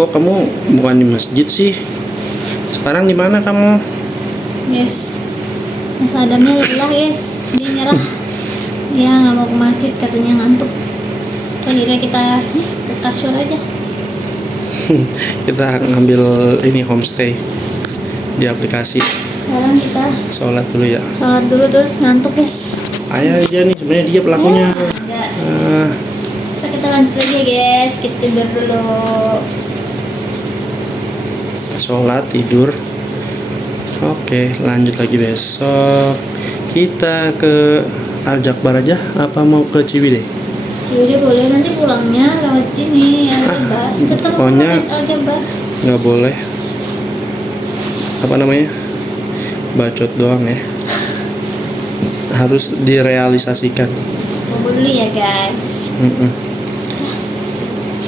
Kok kamu bukan di masjid sih? Sekarang di mana kamu? Yes, Mas Adamnya lelah guys, dia nyerah. Dia nggak mau ke masjid, katanya ngantuk. Akhirnya kita ke kasur aja. Kita ngambil ini homestay di aplikasi. Sekarang kita Sholat dulu ya. sholat dulu terus ngantuk guys. Ayah aja nih sebenarnya dia pelakunya. So kita lanjut lagi ya guys, kita tidur dulu. Sholat tidur. Oke, lanjut lagi besok. Kita ke Al-Jakbar aja. Apa mau ke Ciwidey? Ciwidey boleh, nanti pulangnya lewat ini Al-Jakbar. Tetap pokoknya lewat Al-Jakbar. Nggak boleh. Apa namanya? Bacot doang ya. Harus direalisasikan. Bobo dulu ya guys.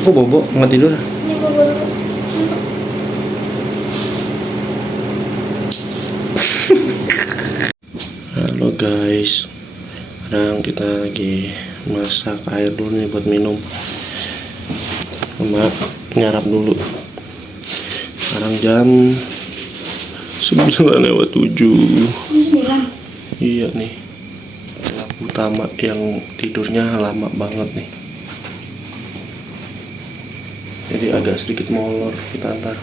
Kok bobo nggak tidur? Ini bobo dulu. Ngantuk. Halo guys, sekarang kita lagi masak air dulu nih buat minum, sama nyarap dulu. Sekarang jam 9:07. Iya nih, pelaku utama yang tidurnya lama banget nih, jadi agak sedikit molor kita antar.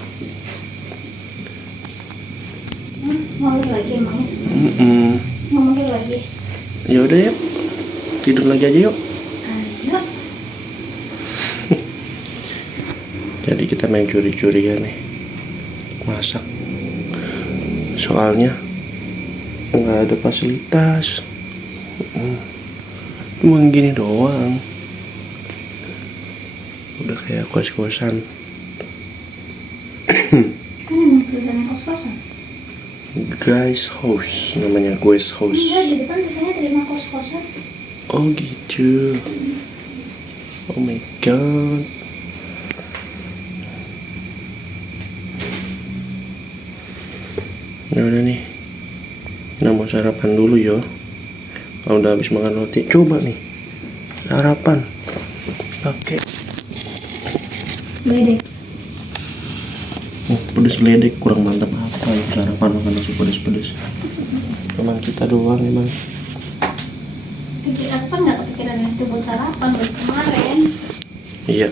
Mau lagi emangnya? Mau makan lagi? Ya udah yuk, tidur lagi aja yuk. Ayo. Jadi kita main curi-curian nih, masak. Soalnya nggak ada fasilitas, cuma gini doang. Udah kayak kos-kosan. Kan emang tulisannya kos-kosan. Guys house namanya, guys house. Enggak, di depan biasanya terima kos-kosan. Oh gitu. Oh my god. Ya udah nih, nah mau sarapan dulu yo. Kalau udah habis makan roti, coba nih sarapan pakai Ledek. pedes ledek, kurang mantap apa ya sarapan makan nasi pedes-pedes. Cuman kita doang emang. Apa nggak kepikiran itu buat sarapan buat kemarin? Iya,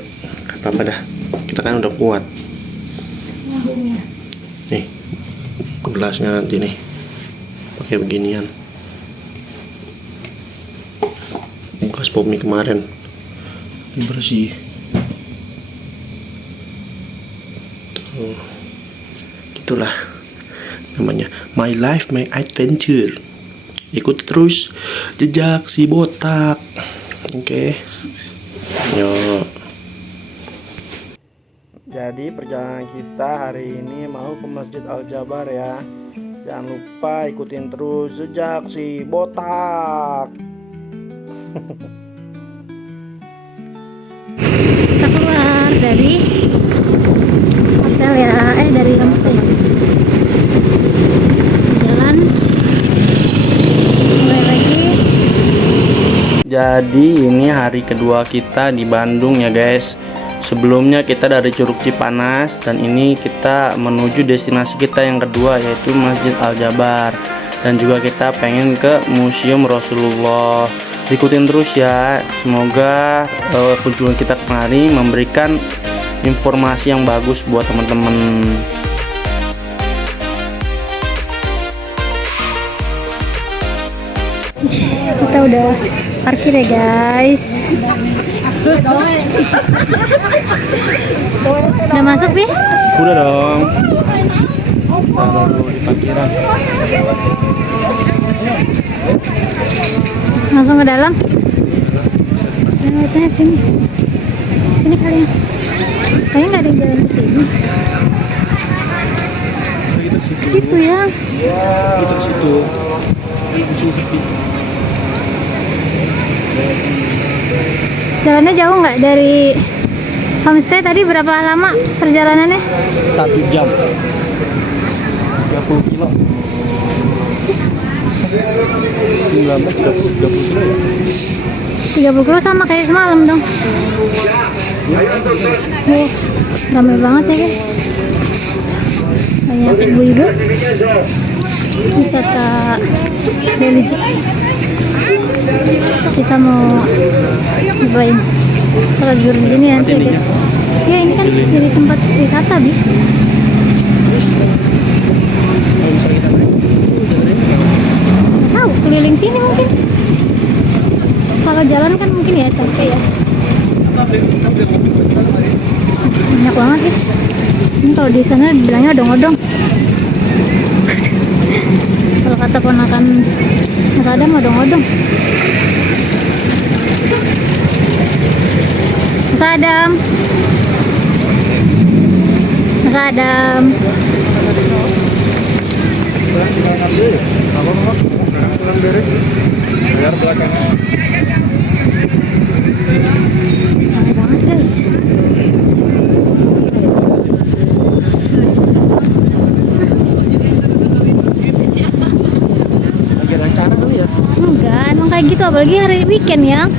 gak apa-apa dah. Kita kan udah kuat. Nyambungnya. Nih, gelasnya nanti nih pakai beginian. Bekas pop mie kemarin bersih. Tuh, itulah namanya my life my adventure. Ikuti terus jejak si botak. Oke. Yuk. Jadi perjalanan kita hari ini mau ke Masjid Al-Jakbar ya. Jangan lupa ikutin terus jejak si botak. Kita keluar dari hotel ya, dari homestay. Jalan mulai lagi. Jadi ini hari kedua kita di Bandung ya guys. Sebelumnya kita dari Curug Cipanas, dan ini kita menuju destinasi kita yang kedua, yaitu Masjid Al-Jakbar. Dan juga kita pengen ke Museum Rasulullah. Ikutin terus ya. Semoga kunjungan kita kemari memberikan informasi yang bagus buat teman-teman. Kita udah parkir ya guys. Udah masuk Pi? Udah dong. Taruh dulu di parkiran. Langsung ke dalam. Lewatnya sini. Sini kali ya. Kayaknya nggak ada yang jalan ke sini. Ke situ ya. Itu situ. Sepi. Jalannya jauh nggak dari homestay tadi? Berapa lama perjalanannya? 1 jam 30 kilo. 30 kilo sama kayak semalam dong. Ramai banget ya guys. Banyak ibu-ibu wisata religi. Kita mau cobain tajur di sini nanti ya guys. Ya ini kan jadi tempat wisata bi. Tahu keliling sini mungkin. Kalau jalan kan mungkin ya capek ya. Banyak banget guys. Ini kalau di sana bilangnya odong-odong. Kalau kata ponakan Mas Adam odong-odong. Mas Adam. Mas Adam. Ramai banget guys. Lagi rencana kali ya? Enggak, emang kayak gitu apalagi hari weekend ya.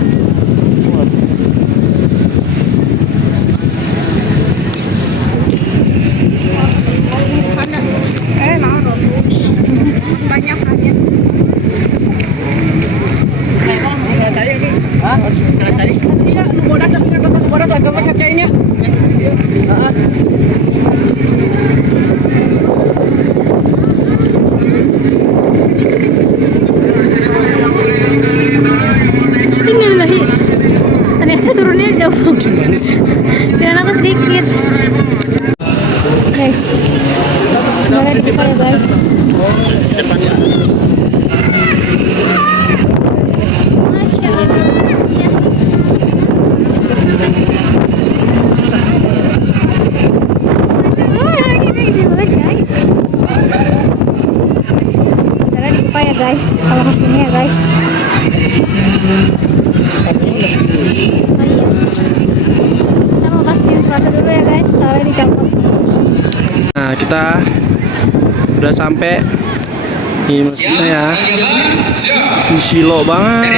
Innalillahi. Ternyata turunnya jauh. Kirain aku sedikit. Guys, boleh dibuka ya guys. Masya Allah. Ya. Gini banget guys. Boleh dibuka ya guys. Kalau kesini ya guys. Oh iya. Kita mau pastiin sepatu dulu ya guys, soalnya dicopot. Nah, kita udah sampai di masjidnya ya. Di Silo banget.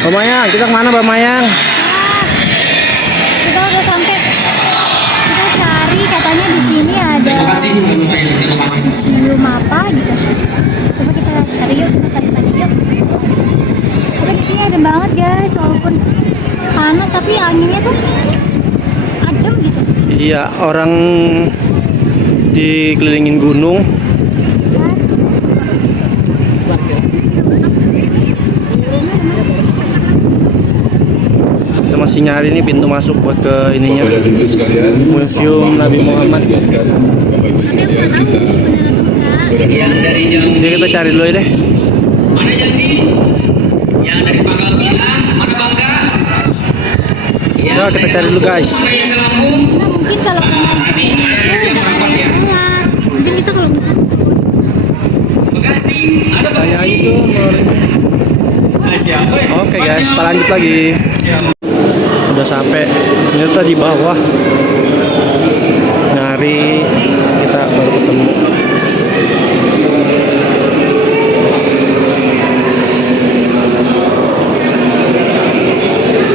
Bamayang, kita kemana Bamayang? Kita udah sampai. Kita cari katanya di sini ada museum apa gitu. Coba kita cari yuk, kita tanya yuk. Tapi di sini ada banget guys, walaupun panas tapi anginnya tuh adem gitu. Iya, orang dikelilingin gunung. Kita masih nyari nih pintu masuk buat ke ininya, Museum Nabi Muhammad. Jadi kita cari dulu ya deh. Mana Jati? Yang dari Pangkal Pinang, mana Bangka? Ya, kita cari dulu guys. Nah, mungkin kalau kalian kesini itu udah area sekolah. Mungkin kita kalau mencari Bekasi, ada Tanya aja Bekasi. tuh. Siapa? Oke guys, kita lanjut lagi. Udah sampai, ternyata di bawah. Nyari, kita baru ketemu.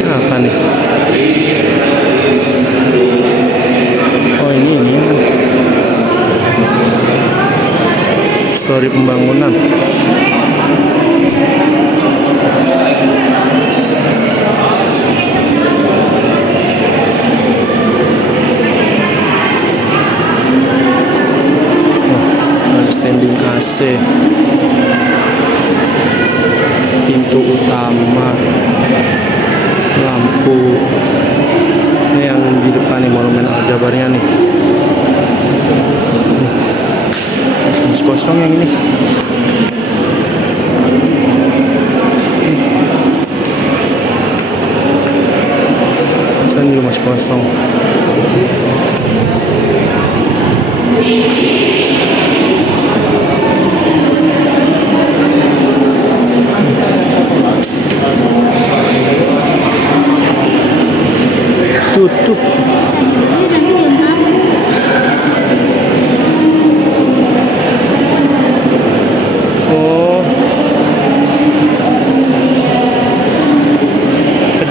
Apa nih? Oh ini ya. Story pembangunan. Standing AC, pintu utama, lampu. Ini yang di depan nih, Monumen Al-Jabarnya nih. Masih kosong yang ini. Sekarang juga masih kosong. Tutup. bisa dibeli nanti jam 1.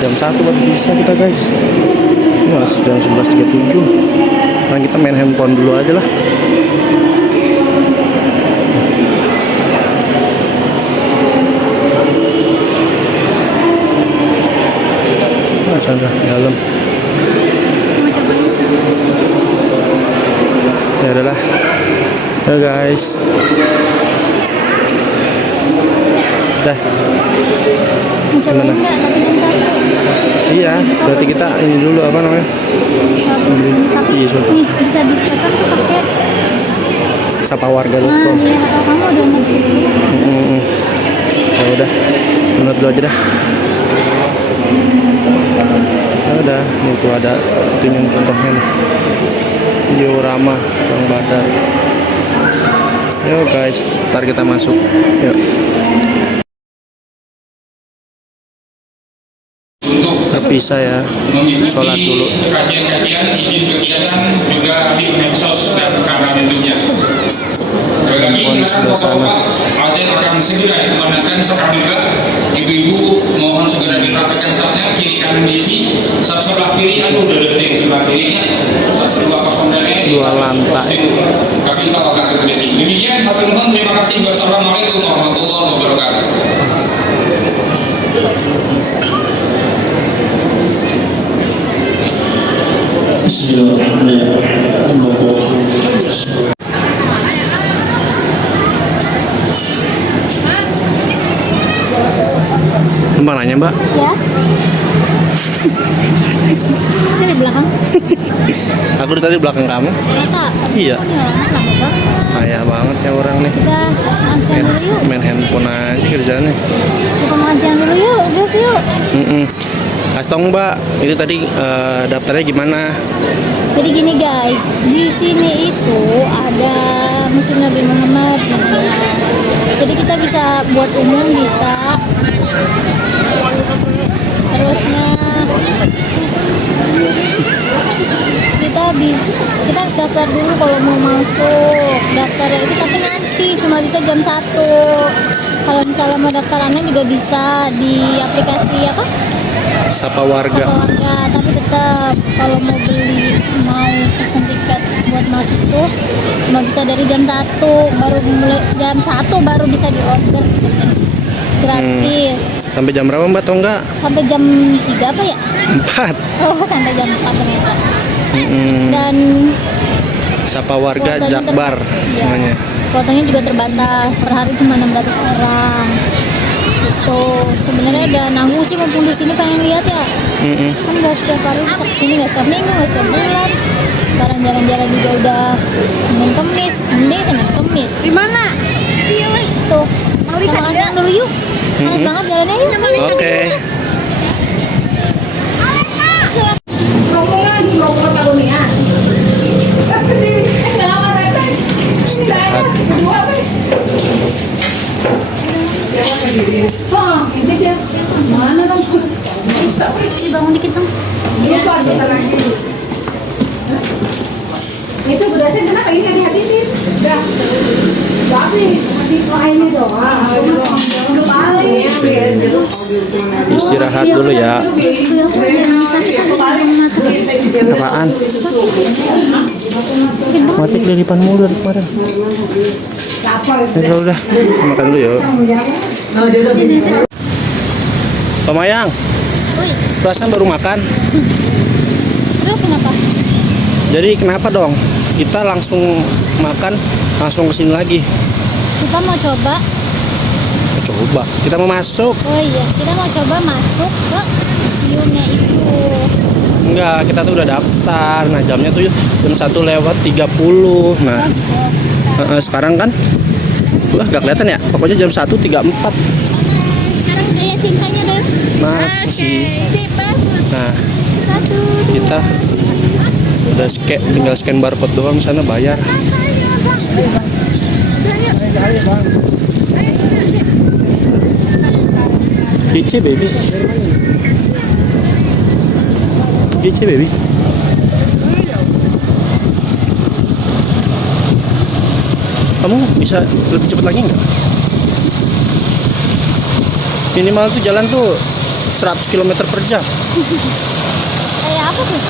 jam 1 baru bisa kita guys. Ini masih jam 11.37. Nah kita main handphone dulu aja lah. Nah, sana dalam. Ya udahlah. Ya guys. Dah. Mau cobain nggak? Tapi jam 1. Iya, berarti kita ini dulu apa namanya? Tapi Iya, so. nih bisa dipesan tuh pakai sapawarga.com. iya, atau kamu download gitu. Ya udah, download dulu aja dah. Ya udah, nih tuh ada tinggal contohnya nih. Diorama Bang Badar. Yo guys, ntar kita masuk. Yuk. Terpisah ya, sholat dulu. Kajian-kajian, izin kegiatan, juga di medsos dan rekaman YouTube-nya. Sekali lagi, silakan bapak-bapak, azan akan segera dikumandangkan. Sekarang juga ibu-ibu mohon segera dirapikan sapnya, kiri kanan diisi, sap sebelah kiri, aduh udah detik sebelah kirinya, satu dua kosong dari Dua lantai. kami insya Allah akan terisi. Demikian, hatur nuhun, terima kasih. Wassalamualaikum warahmatullahi wabarakatuh. Bismillahirrahmanirrahim. Mbak nanya mbak, Ya. Ini di belakang. aku dari tadi belakang kamu. Masa? Iya. Ini lama banget. Ayah banget ya orang nih. Kita makan siang dulu yuk. Main handphone aja kerjaannya. Kita makan siang dulu yuk, guys yuk. Kasih tau mbak, itu tadi daftarnya gimana? Jadi gini guys, di sini itu ada Museum Nabi Muhammad namanya. Jadi kita bisa buat umum bisa. Terusnya kita harus daftar dulu kalau mau masuk. Daftarnya itu tapi nanti cuma bisa jam 1. Kalau misalnya mau daftar online juga bisa di aplikasi apa? Sapa warga. Sapa warga, tapi tetap kalau mau pesen tiket buat masuk tuh cuma bisa dari jam 1, baru mulai jam 1 baru bisa di order gratis. Sampai jam berapa mbak atau enggak? Sampai jam 3 apa ya? 4. Oh, sampai jam 4 ternyata. Dan Sapa warga kuotanya Jakbar iya. namanya. Kuotanya juga terbatas, per hari cuma 600 orang. Itu sebenarnya udah nanggung sih mumpung di sini pengen lihat ya. Kan nggak setiap hari bisa kesini, nggak setiap minggu, nggak setiap bulan. Sekarang jalan-jalan juga udah Senin Kemis, mending Senin Kemis. Di mana? Iya, weh. Tuh, Mau kita lihat makan ya? siang dulu yuk. Panas banget jalannya yuk. Oke. Rombongan, rombongan karunia. Kenapa repot? Ini nggak enak, berdua, weh. Oh, ini dia. Mana dong? Bisa, weh. Ini bangun dikit dong. Lupa, bentar lagi. Itu berasnya kenapa ini yang dihabisin? Udah. Habis. Wah, ini doang. Udah balik. Istirahat dulu ya. Apaan? Mati keliripan mulu dari kemarin. Ya udah, makan dulu yuk. Pemayang, Woi, perasaan baru makan. terus kenapa? Jadi kenapa dong? Kita langsung makan, langsung kesini lagi. Kita mau coba. Coba, kita mau masuk. Oh iya, kita mau coba masuk ke museumnya itu. Enggak, kita tuh udah daftar. Nah jamnya tuh jam 1:30. Nah sekarang kan, wah gak kelihatan ya. Pokoknya jam 1:34. Sekarang kayak cintanya deh. Masih. Sip, bagus. Nah 1, 2. kita udah tinggal scan barcode doang, sana bayar. Gici baby. Gici baby. Kamu bisa lebih cepat lagi nggak? Minimal tuh jalan tuh 100 km per jam. Kayak apa tuh?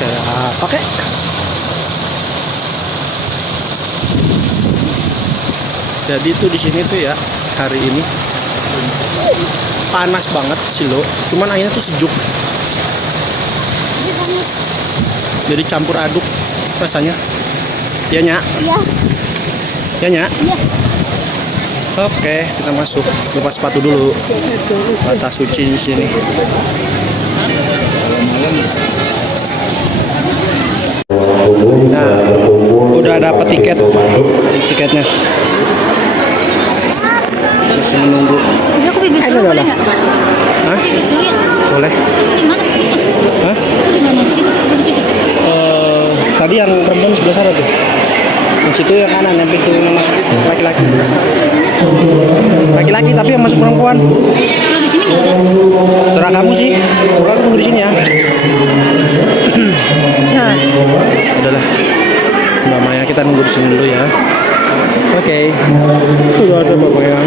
Kayak apa kek? Jadi tuh di sini tuh ya hari ini panas banget sih lo. Cuman anginnya tuh sejuk. Ini panas. Jadi campur aduk rasanya. Ya Nyak? Iya. Ya Nyak? Iya. Oke, kita masuk. Lepas sepatu dulu. Batas suci di sini. Nah, udah dapat tiketnya. Masih menunggu. Udah aku pipis dulu boleh nggak? Hah? Pipis dulu ya? Boleh? Di mana pipis? Hah? Di mana? Di situ? Di situ? Tadi yang perempuan sebelah sana tuh. Yang situ yang kanan, yang pintu yang masuk laki-laki. Laki-laki tapi yang masuk perempuan. Kalau di sini nggak ada. Serah kamu sih. Pokoknya aku tunggu di sini ya. Ya. Udahlah. Mbak Maya, kita nunggu di sini dulu ya. Oke. Sudah ada Bapak yang.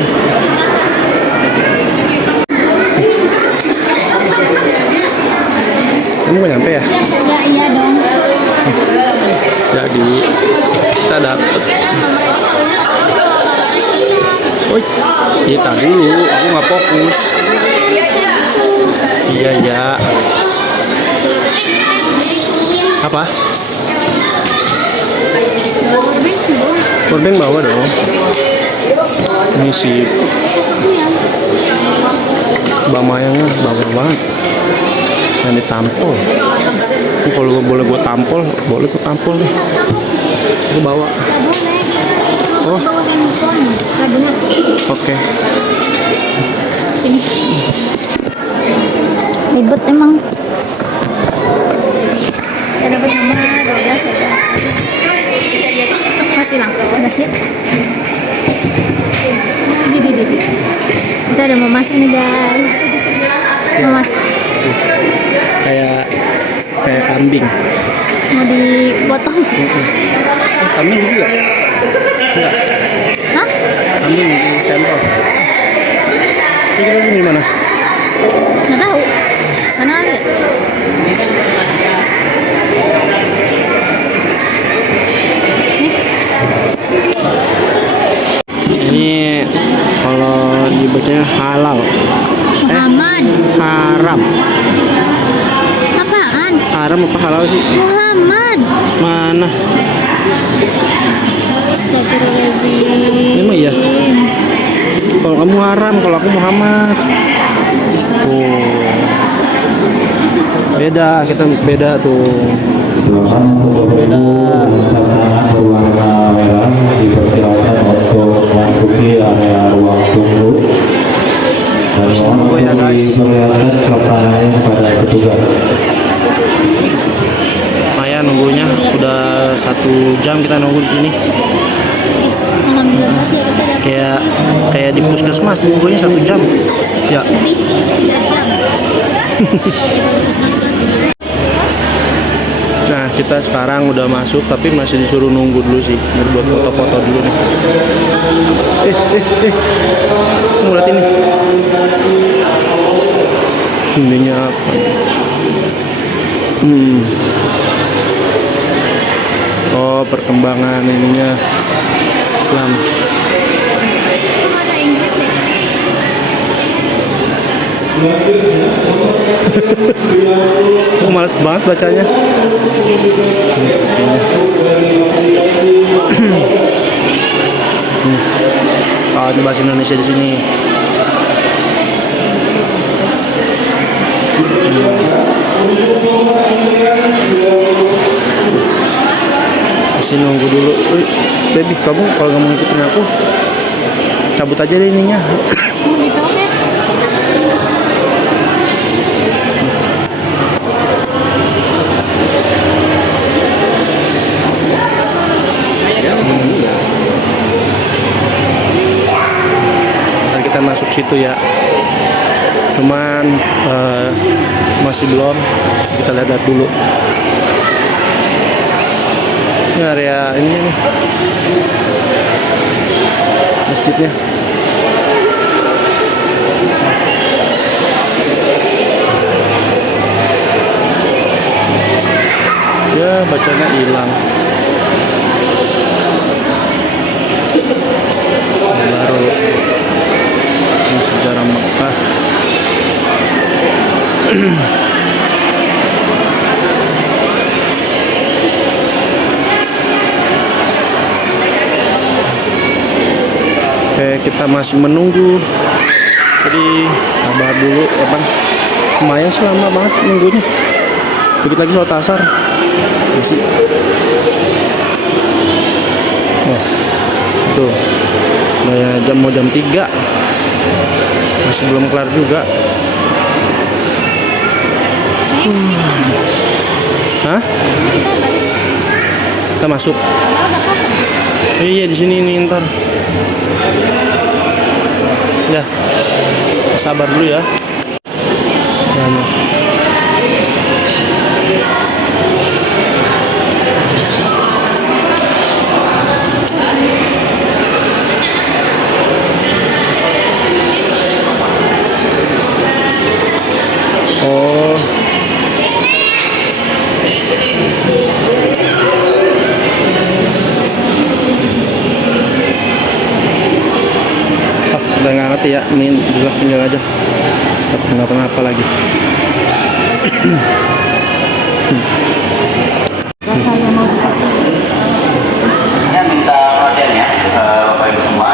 Kamu mau nyampe ya? Ya iya dong. Jadi kita dapet. Woi, kita dulu. Aku nggak fokus. Iya ya. Apa? Powerbank bawa dong. Ini si Bang Mayangnya bagus banget. Yang ditampol. Ini kalau boleh gue tampol, boleh gue tampol nih. Gue bawa. Nggak boleh. Oh. Bawa handphone. Nggak dengar. Oke. Sini. Ribet emang. Ya dapat nomor 12 ya. Masih langka. Udah ya. Di. Kita udah mau masuk nih guys. Mau masuk. Kayak kambing. Mau dipotong. Kambing juga. Enggak. Hah? Kambing di stempel. Ini kita di mana? Nggak tahu. Sana kali ya? Nih. Ini kalau dibacanya halal. Muhammad. Haram. Apaan? Haram apa halal sih? Muhammad. Mana? Astagfirullahaladzim. Emang iya? Kalau kamu haram, kalau aku Muhammad. Oh. Beda, kita beda tuh. Beda. Berwarna merah dipersilakan untuk memasuki area ruang tunggu dan mohon ya, guys. diperlihatkan kepadanya kepada petugas. Maya nunggunya udah 1 jam kita nunggu di sini. Alhamdulillah banget ya kita dapat Kayak di puskesmas nunggunya 1 jam. Ya. lebih 3 jam. Nah, kita sekarang udah masuk tapi masih disuruh nunggu dulu sih. Biar buat foto-foto dulu nih. Kamu lihat ini. Ininya apa? Oh, perkembangan ininya Islam. Bahasa Inggris deh. Oh, males banget bacanya. Oh, ini bahasa Indonesia di sini. Masih nunggu dulu. Baby, kamu kalau nggak mau ngikutin aku, cabut aja deh ininya. Mau gitu oke. Ntar kita masuk situ ya. Cuman masih belum. Kita lihat dulu. Ini area ini nih. Masjidnya. Ya, bacanya hilang. Baru ini sejarah Mekah. Oke, kita masih menunggu. Jadi sabar dulu ya Bang. Lumayan sih lama banget nunggunya. Dikit lagi sholat asar. Masih. Oh, tuh. Udah mau jam 3. Masih belum kelar juga. Hah? Di sini kita baris. Kita masuk. Kalau udah kosong. Iya di sini nih ntar. Ya, sabar dulu ya. Nah. Oh. Udah nggak ngerti ya, ini udah tinggal aja. Nggak kenapa lagi. Saya minta perhatian ya Bapak Ibu semua.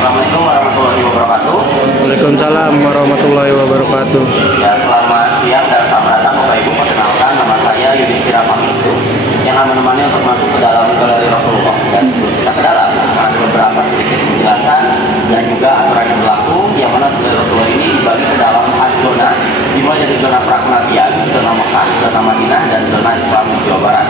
Assalamualaikum warahmatullahi wabarakatuh. Waalaikumsalam warahmatullahi wabarakatuh. Ya, selamat siang dan selamat datang Bapak Ibu. Perkenalkan, nama saya Yudhistira Pangestu yang akan menemani untuk masuk ke dalam galeri Rasulullah. Dan sebelum kita ke dalam, ada beberapa sedikit penjelasan dan juga aturan yang berlaku, yang mana galeri Rasulullah ini dibagi ke dalam 4 zona, dimulai dari zona Prakenabian, zona Mekah, zona Madinah, dan zona Islam Jawa Barat.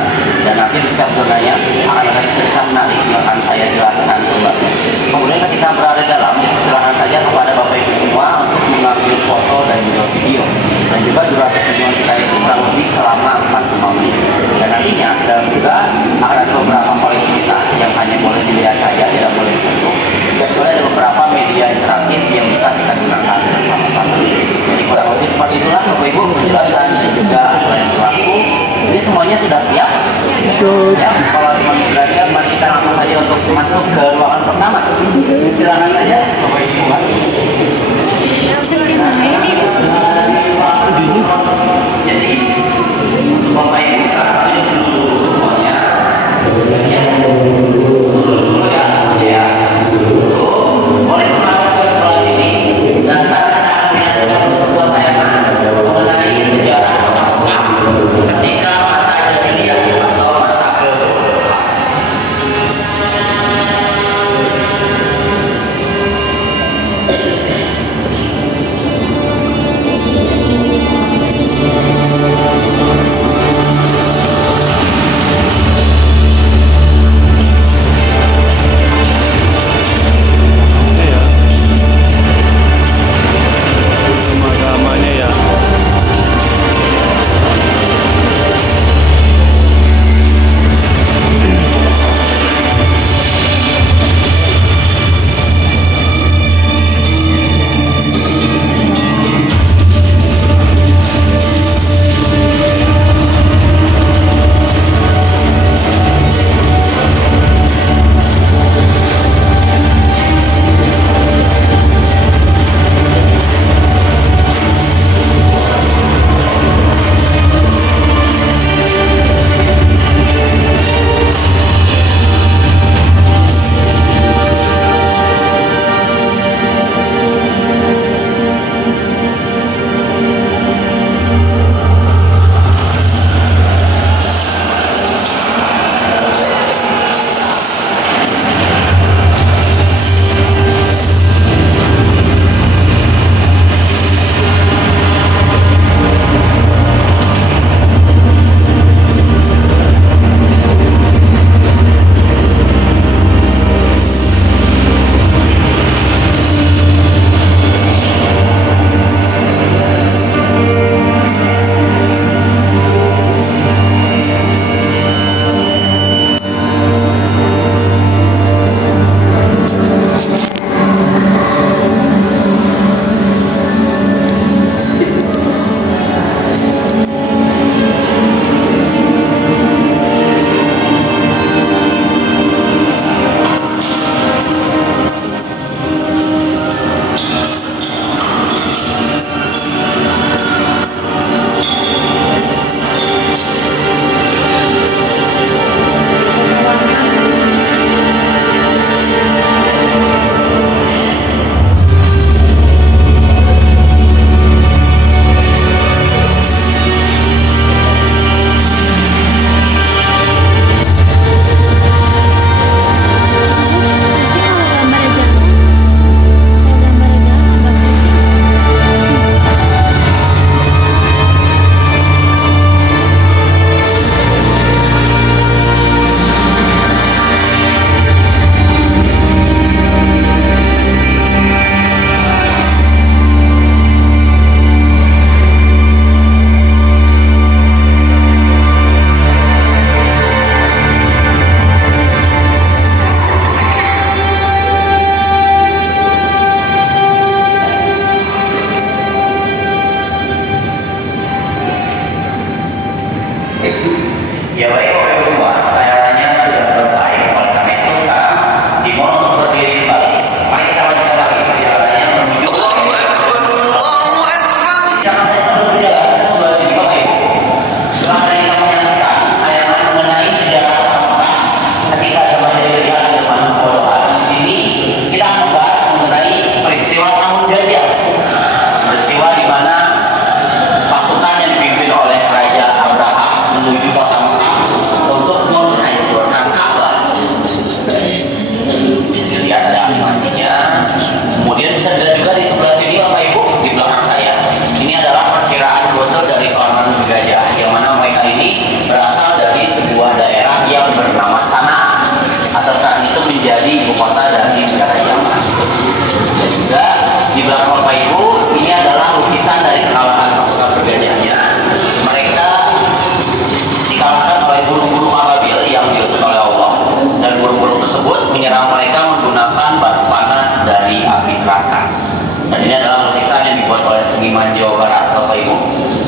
Dan nanti di setiap zonanya akan ada kisah menarik yang akan saya jelaskan kembali. Kemudian ketika berada dalam, silakan saja kepada Bapak Ibu semua untuk mengambil foto dan juga video. Dan juga durasi kunjungan kita itu kurang lebih selama 45 menit. Dan nantinya dalam juga akan ada beberapa polisi kita yang hanya boleh dilihat saja, tidak boleh disentuh. Dan juga ada beberapa media interaktif yang bisa kita gunakan bersama-sama. Jadi kurang lebih seperti itulah Bapak Ibu penjelasan dan juga aturan yang berlaku. Jadi semuanya sudah siap? Ya, kalau semuanya sudah siap, mari kita langsung saja untuk masuk ke ruangan pertama. Silakan saja Bapak Ibu. Jadi Bapak Ibu silakan saja dulu semuanya. Dulu ya. Boleh kembali ke sekolah ini. Dan sekarang kita akan menyaksikan sebuah tayangan mengenai sejarah ketika masa jahiliyah atau masa keurban.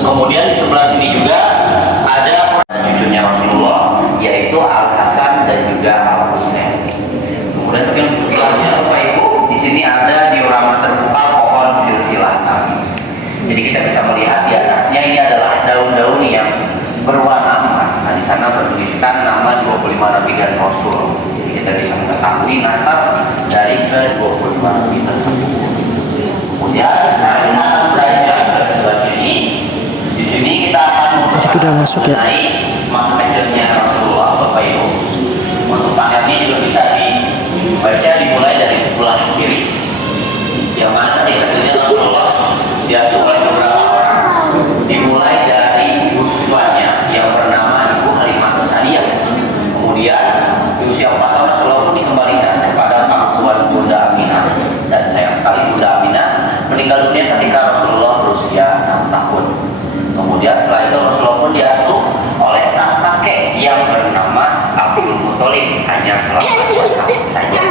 Kemudian di sebelah sini juga ada cucunya Rasulullah, yaitu Al Hasan dan juga Al Husain. Kemudian yang di sebelahnya Bapak Ibu, di sini ada diorama terbuka pohon silsilah Nabi. Jadi kita bisa melihat di atasnya ini adalah daun-daun yang berwarna emas. Nah, di sana bertuliskan nama 25 nabi dan rasul. Jadi kita bisa mengetahui nasab dari ke-25 nabi tersebut. Kemudian saya akan belajar ke sebelah sini. Di sini kita akan membahas mengenai masa kecilnya Rasulullah, Bapak Ibu. Untuk panelnya juga bisa dibaca dimulai dari sebelah kiri. Yang mana ketika kecilnya Rasulullah diasuh oleh beberapa orang. Dimulai dari ibu susuannya yang bernama Ibu Halimah Sa'diyah. Kemudian di usia 4 tahun Rasulullah pun dikembalikan kepada pangkuan Bunda Aminah. Dan sayang sekali Bunda Aminah meninggal dunia ketika Rasulullah berusia 6 tahun. Kemudian setelah itu Rasulullah pun diasuh oleh sang kakek yang bernama Abdul Muthalib, hanya selama 2 tahun saja.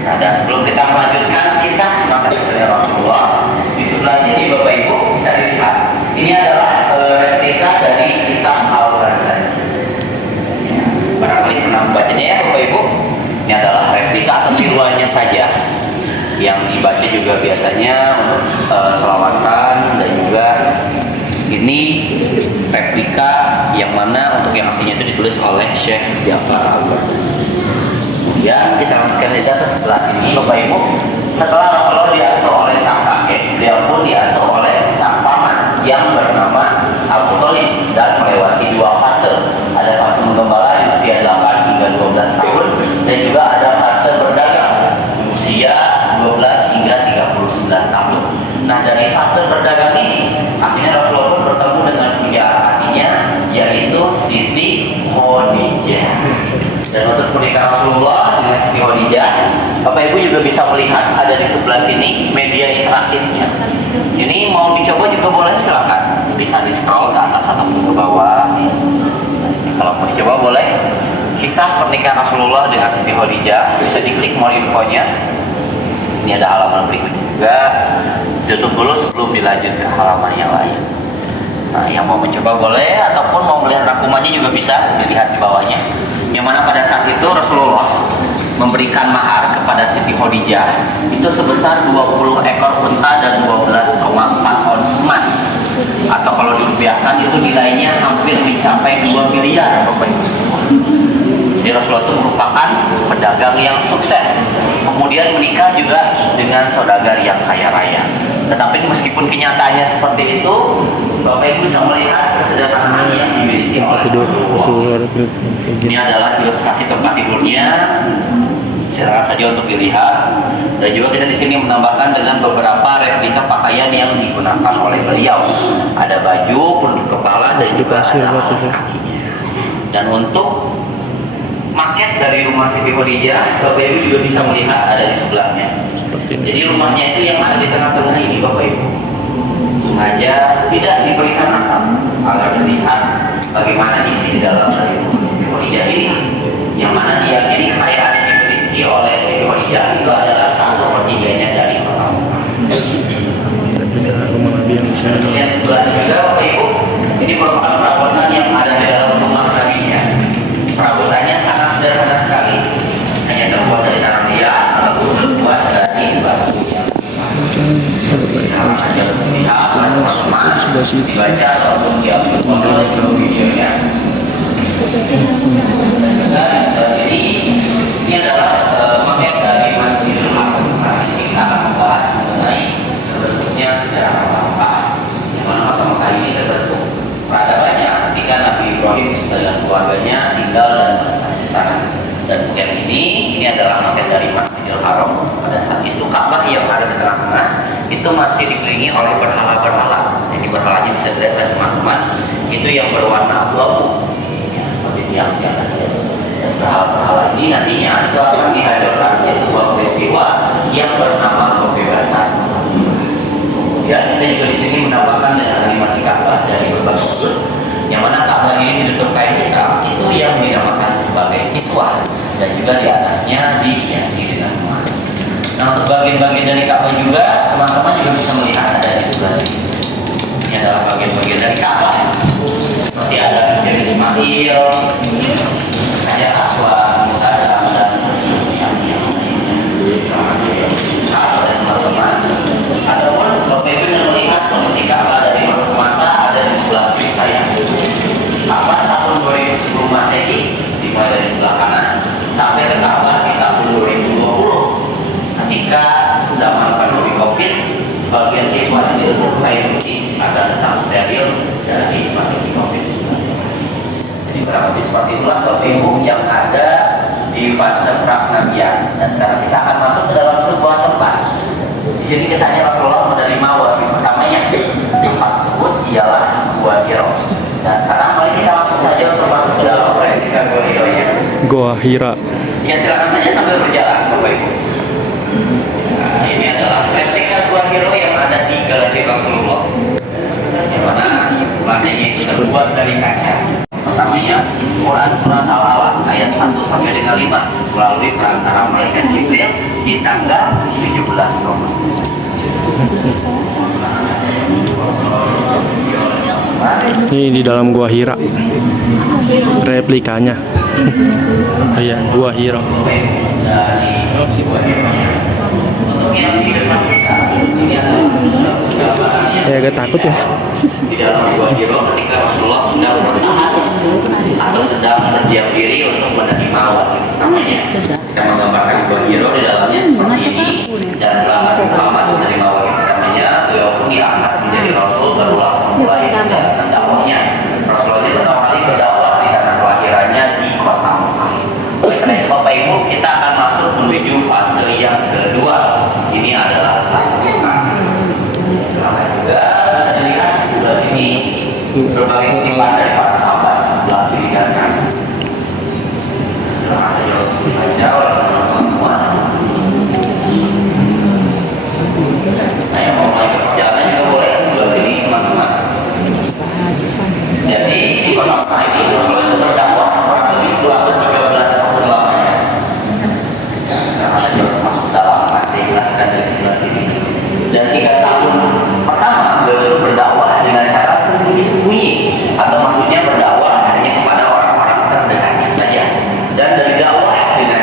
Nah, dan sebelum kita melanjutkan kisah masa kecilnya Rasulullah, di sebelah sini Bapak Ibu bisa dilihat ini adalah replika dari kitab Al-Ghazali. Barangkali pernah membacanya ya Bapak Ibu. Ini adalah replika atau tiruannya saja yang dibaca juga biasanya untuk selawatan, dan juga ini replika yang mana untuk yang aslinya itu ditulis oleh Syekh Ja'far Al-Ghazali. Kemudian kita lanjutkan lihat sebelah sini Bapak Ibu. Setelah Rasulullah diasuh oleh sang kakek, beliau pun diasuh oleh sang paman yang bernama Abu Thalib dan melewati 2 fase. Ada fase menggembala di usia 8 hingga 12 tahun, dan juga ada fase berdagang di usia 12 hingga 39 tahun. Nah, dari fase berdagang ini akhirnya Rasulullah pun bertemu dengan pujaan hatinya, yaitu Siti Khadijah. Dan untuk pernikahan Rasulullah dengan Siti Khadijah, Bapak Ibu juga bisa melihat ada di sebelah sini media interaktifnya. Ini mau dicoba juga boleh, silakan. Bisa di scroll ke atas ataupun ke bawah. Kalau mau dicoba boleh. Kisah pernikahan Rasulullah dengan Siti Khadijah, bisa diklik more infonya. Ini ada halaman berikut juga. Tutup dulu sebelum dilanjut ke halaman yang lain. Nah, yang mau mencoba boleh, ataupun mau melihat rangkumannya juga bisa dilihat di bawahnya. Yang mana pada saat itu Rasulullah memberikan mahar kepada Siti Khadijah itu sebesar 20 ekor unta dan 12,4 ons emas, atau kalau dirupiahkan itu nilainya hampir mencapai 2 miliar Bapak Ibu. Jadi Rasulullah itu merupakan pedagang yang sukses, kemudian menikah juga dengan saudagar yang kaya raya. Tetapi meskipun kenyataannya seperti itu, Bapak Ibu bisa melihat kesederhanaan yang dimiliki oleh Rasulullah. Ini adalah ilustrasi tempat tidurnya, silakan saja untuk dilihat. Dan juga kita di sini menambahkan dengan beberapa replika pakaian yang digunakan oleh beliau. Ada baju, penutup kepala, dan juga ada alas kakinya. Dan untuk maket dari rumah Siti Khadijah, Bapak Ibu juga bisa melihat ada di sebelahnya. Jadi rumahnya itu yang ada di tengah-tengah ini Bapak Ibu sengaja tidak diberikan asap agar terlihat bagaimana isi di dalam dari rumah Siti Khadijah ini, yang mana diyakini kekayaan yang dimiliki oleh Siti Khadijah itu adalah 1/3-nya dari rumah Nabi yang sebelah juga Bapak Ibu. Ini merupakan perabotan yang ada di dalam rumah Nabi-nya. Perabotannya sangat sederhana sekali, hanya terbuat dari tanah liat ataupun terbuat dari batu yang hanya melihat teman-teman dibaca ataupun diambil foto videonya. Dan ini adalah maket dari Masjidil Haram. Ini kita akan membahas mengenai terbentuknya sejarah Mekah, yang mana kota Mekah ini terbentuk peradabannya ketika Nabi Ibrahim dan keluarganya tinggal dan menetap di sana. Dan maket ini adalah maket dari Masjidil Haram. Pada saat itu Ka'bah yang ada di tengah-tengah itu masih dikelilingi oleh berhala-berhala. Jadi berhalanya bisa dilihat teman-teman, itu yang berwarna abu-abu, ya, seperti tiang-tiang tadi. Dan berhala-berhala ini nantinya itu akan dihancurkan di sebuah peristiwa yang bernama kebebasan. Kemudian kita juga di sini menambahkan dengan animasi Ka'bah dari berbagai sudut, yang mana Ka'bah ini ditutup kain hitam, itu yang dinamakan sebagai kiswah, dan juga di atasnya dihiasi dengan emas. Nah, untuk bagian-bagian dari Ka'bah juga teman-teman juga bisa melihat ada di sebelah sini. Ini adalah bagian-bagian dari Ka'bah. Seperti ada Hajar Ismail, Hajar Aswad, Mu'tazam, dan yang teman-teman. Ada pun Bapak Ibu yang melihat kondisi Ka'bah dari masa ke masa ada di sebelah kiri saya. Ka'bah tahun 2000 sebelum Masehi dimulai dari sebelah kanan sampai ke Ka'bah di tahun 2020. Ketika zaman pandemi Covid, bagian kiswah ini kain putih agar tetap steril dari pandemi Covid-19. Jadi kurang lebih seperti itulah Bapak Ibu yang ada di fase pra-nabian. Dan sekarang kita akan masuk ke dalam sebuah tempat. Di sini kisahnya Rasulullah menerima wahyu pertamanya. Tempat tersebut ialah Gua Hira. Nah sekarang mari kita langsung saja untuk masuk ke dalam replika Gua Hira-nya. Gua Hira. Ya silakan saja sambil berjalan Bapak Ibu. Nah, ini adalah replika Gua Hira yang ada di galeri Rasulullah. Yang mana lantainya itu terbuat dari kaca. Pertamanya Quran Surat Al-Alaq ayat 1 sampai dengan 5 melalui perantara malaikat Jibril di tanggal 17 Ramadan. Ini di dalam Gua Hira. Replikanya. Iya, Gua Hira. Agak takut ya. Di dalam Gua Hira ketika Rasulullah sudah bertahan atau sedang berdiam diri untuk menerima wahyu pertamanya. Kita menggambarkan Gua Hira di dalamnya seperti ini. Dan selama Muhammad menerima wahyu pertamanya, beliau pun diangkat menjadi Rasul berulang mulai menjalankan dakwahnya. Rasulullah itu pertama kali berdakwah di tanah kelahirannya di kota Mekah. Karena itu Bapak Ibu kita akan masuk menuju fase yang kedua. Ini adalah fase Mekah. Silahkan juga bisa dilihat di sebelah sini berbagai kutipan dari para sahabat sebelah kiri dan kanan. Silahkan saja untuk dibaca oleh teman-teman semua. Nah yang mau mulai ke perjalanan juga boleh sebelah sini teman-teman. Jadi di kota Mekah ini Rasulullah itu berdakwah kurang lebih selama 13 tahun lamanya. Sekarang saja untuk masuk dalam nanti jelaskan dari sebelah sini. Dan 3 tahun pertama beliau berdakwah dengan cara sembunyi-sembunyi, atau maksudnya berdakwah hanya kepada orang-orang terdekatnya saja. Dan dari dakwah dengan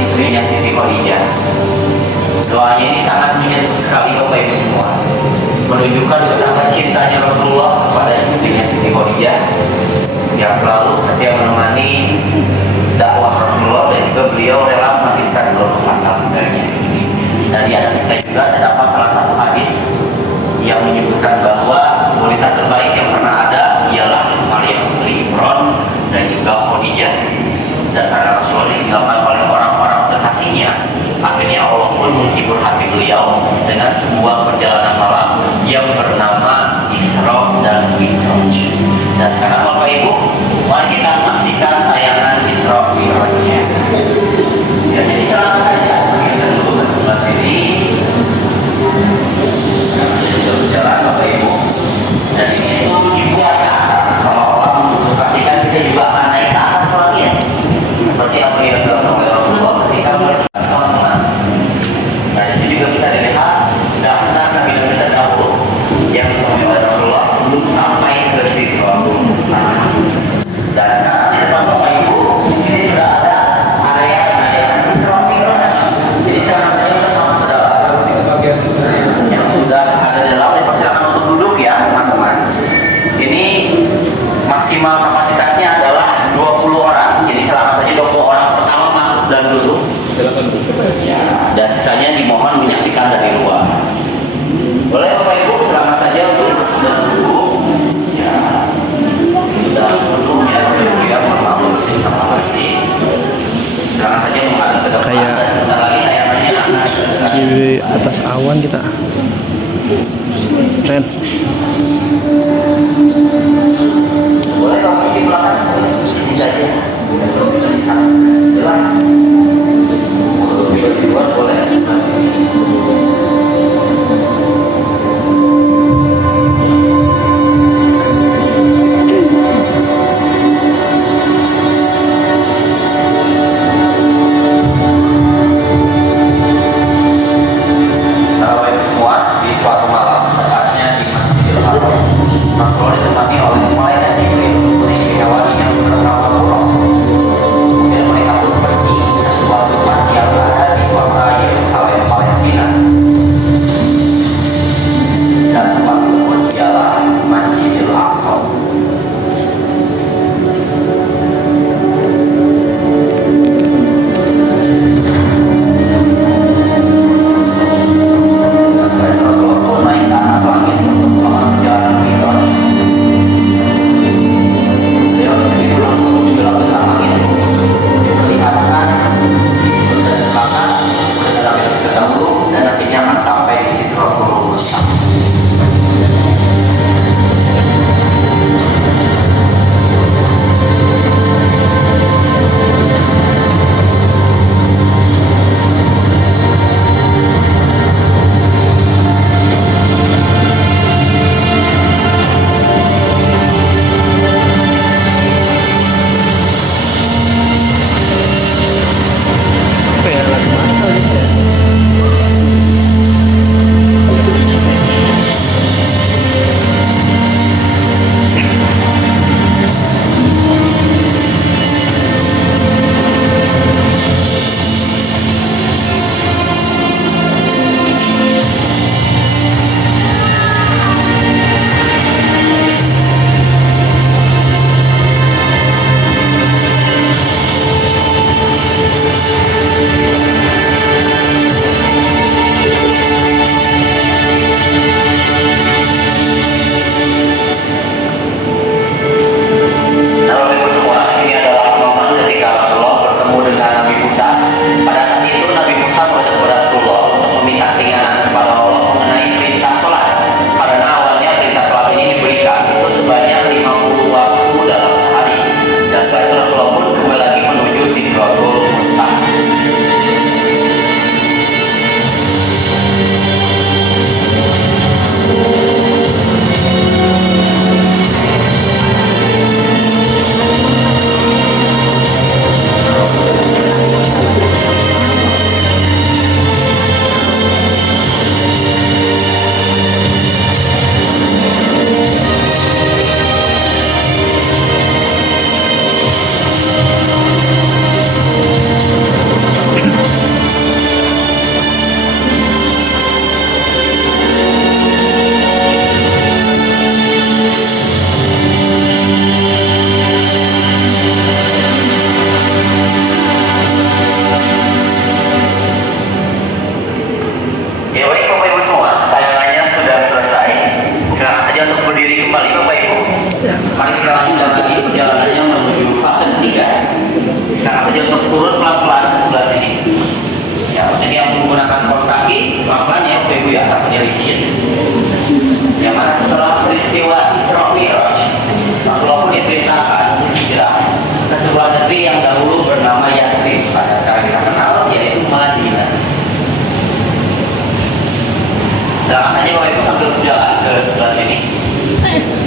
istrinya Siti Khadijah. Doanya ini sangat menyentuh sekali Bapak Ibu semua, menunjukkan betapa cintanya Rasulullah kepada istrinya Siti Khadijah yang selalu setia menemani dakwah Rasulullah, dan juga beliau rela menghabiskan seluruh harta bendanya. Dan di atas kita juga terdapat salah satu hadis yang menyebutkan bahwa wanita terbaik yang pernah ada ialah Maryam putri Imran dan juga Khadijah. Dan karena Rasulullah ditinggalkan oleh orang-orang terkasihnya, akhirnya Allah pun menghibur hati beliau dengan sebuah perjalanan malam yang bernama Isra dan Mi'raj. Dan sekarang Bapak Ibu, mari kita saksikan tayangan Isra Mi'rajnya. Ya, jadi silakan saja kita dulu ke sebelah sini. Sudah berjalan Bapak Ibu. Dan ini itu dibuatkan sama Allah untuk pastikan bisa juga akan naik ke atas lagi ya. Seperti apa yang dilakukan oleh Rasulullah ketika melihat teman-teman. Nah, di sini juga bisa dilihat daftar Nabi terdahulu yang disampaikan oleh Rasulullah sebelum sampai ke Sidratul Muntaha. Dan sekarang di depan Bapak Ibu, ini sudah ada area Isra Mi'raj. Jadi sekarang saya kita masuk ke dalam. Yang sudah ada di dalam, dipersilakan untuk duduk ya teman-teman. Ini maksimal kapasitasnya adalah 20 orang. Jadi silakan saja 20 orang pertama masuk dan duduk. Ya, dan sisanya dimohon menyaksikan dari luar. Boleh Bapak Ibu silakan saja untuk duduk dan duduk. Ya, sudah duduk ya, biar mengambil bersama lagi. Silakan saja menghadap ke depan. Kayak Dan sebentar lagi tayangannya akan segera. di atas awan kita. Keren. Boleh Bapak di belakang bisa aja. Jelas. Di luar boleh. Bapak Ibu semua, di suatu malam tepatnya di Masjidil Haram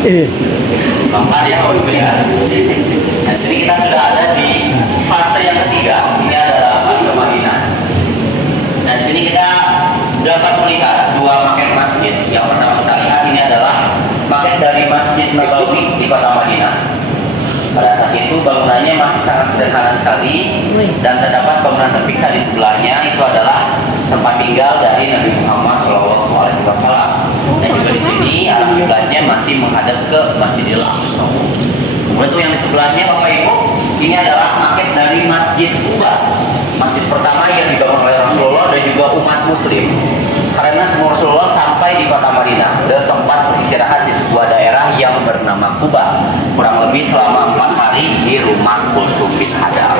Lompat ya Bapak Ibu ya. Dan sini kita sudah ada di fase yang ketiga. Ini adalah fase Madinah. Dan sini kita dapat melihat dua maket masjid. Yang pertama kita lihat ini adalah maket dari Masjid Nabawi di kota Madinah. Pada saat itu bangunannya masih sangat sederhana sekali dan terdapat bangunan terpisah di sebelahnya, itu adalah tempat tinggal dari Nabi Muhammad SAW. Dan juga di sini arah kiblatnya masih menghadap ke Masjidil Aqsa. Untuk yang di sebelahnya Bapak Ibu, ini adalah maket dari Masjid Quba, masjid pertama yang dibangun oleh Rasulullah dan juga umat Muslim. Karena semua Rasulullah sampai di kota Madinah, beliau sempat beristirahat di sebuah daerah yang bernama Quba, kurang lebih selama 4 hari di rumah Kulsum bin Hadam.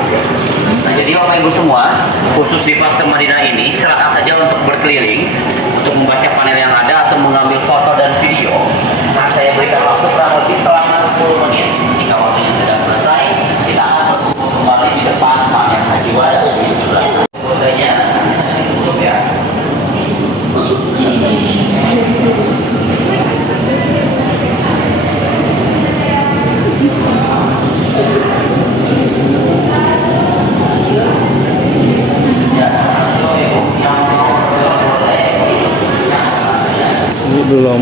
Nah, jadi Bapak Ibu semua, khusus di fase Madinah ini, silakan saja untuk berkeliling, untuk membaca panel yang ada atau mengambil foto dan video. Nah, saya berikan waktu kurang lebih selama 10 menit. Jika waktunya sudah selesai, kita akan berkumpul kembali di depan panel Sajiwada di sebelah fotonya. Saya tutup ya. Ini belum.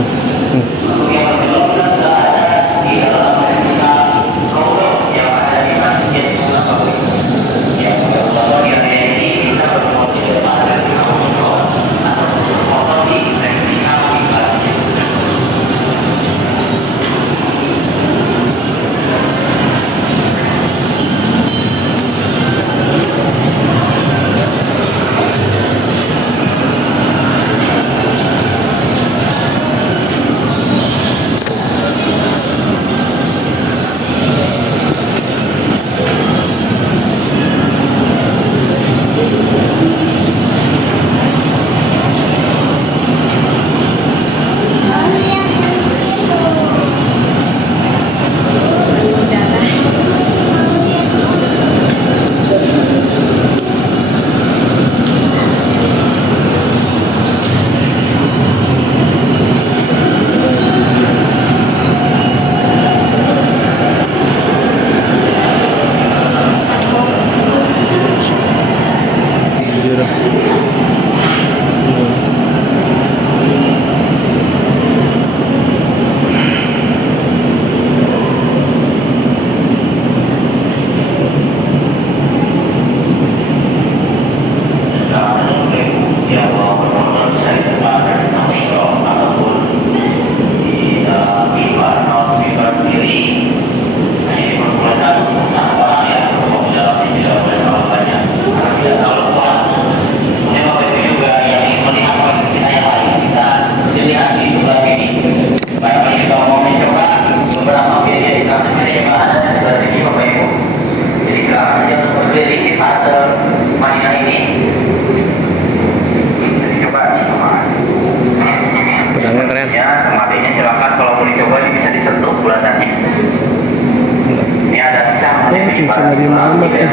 Cincin Nabi Muhammad ya.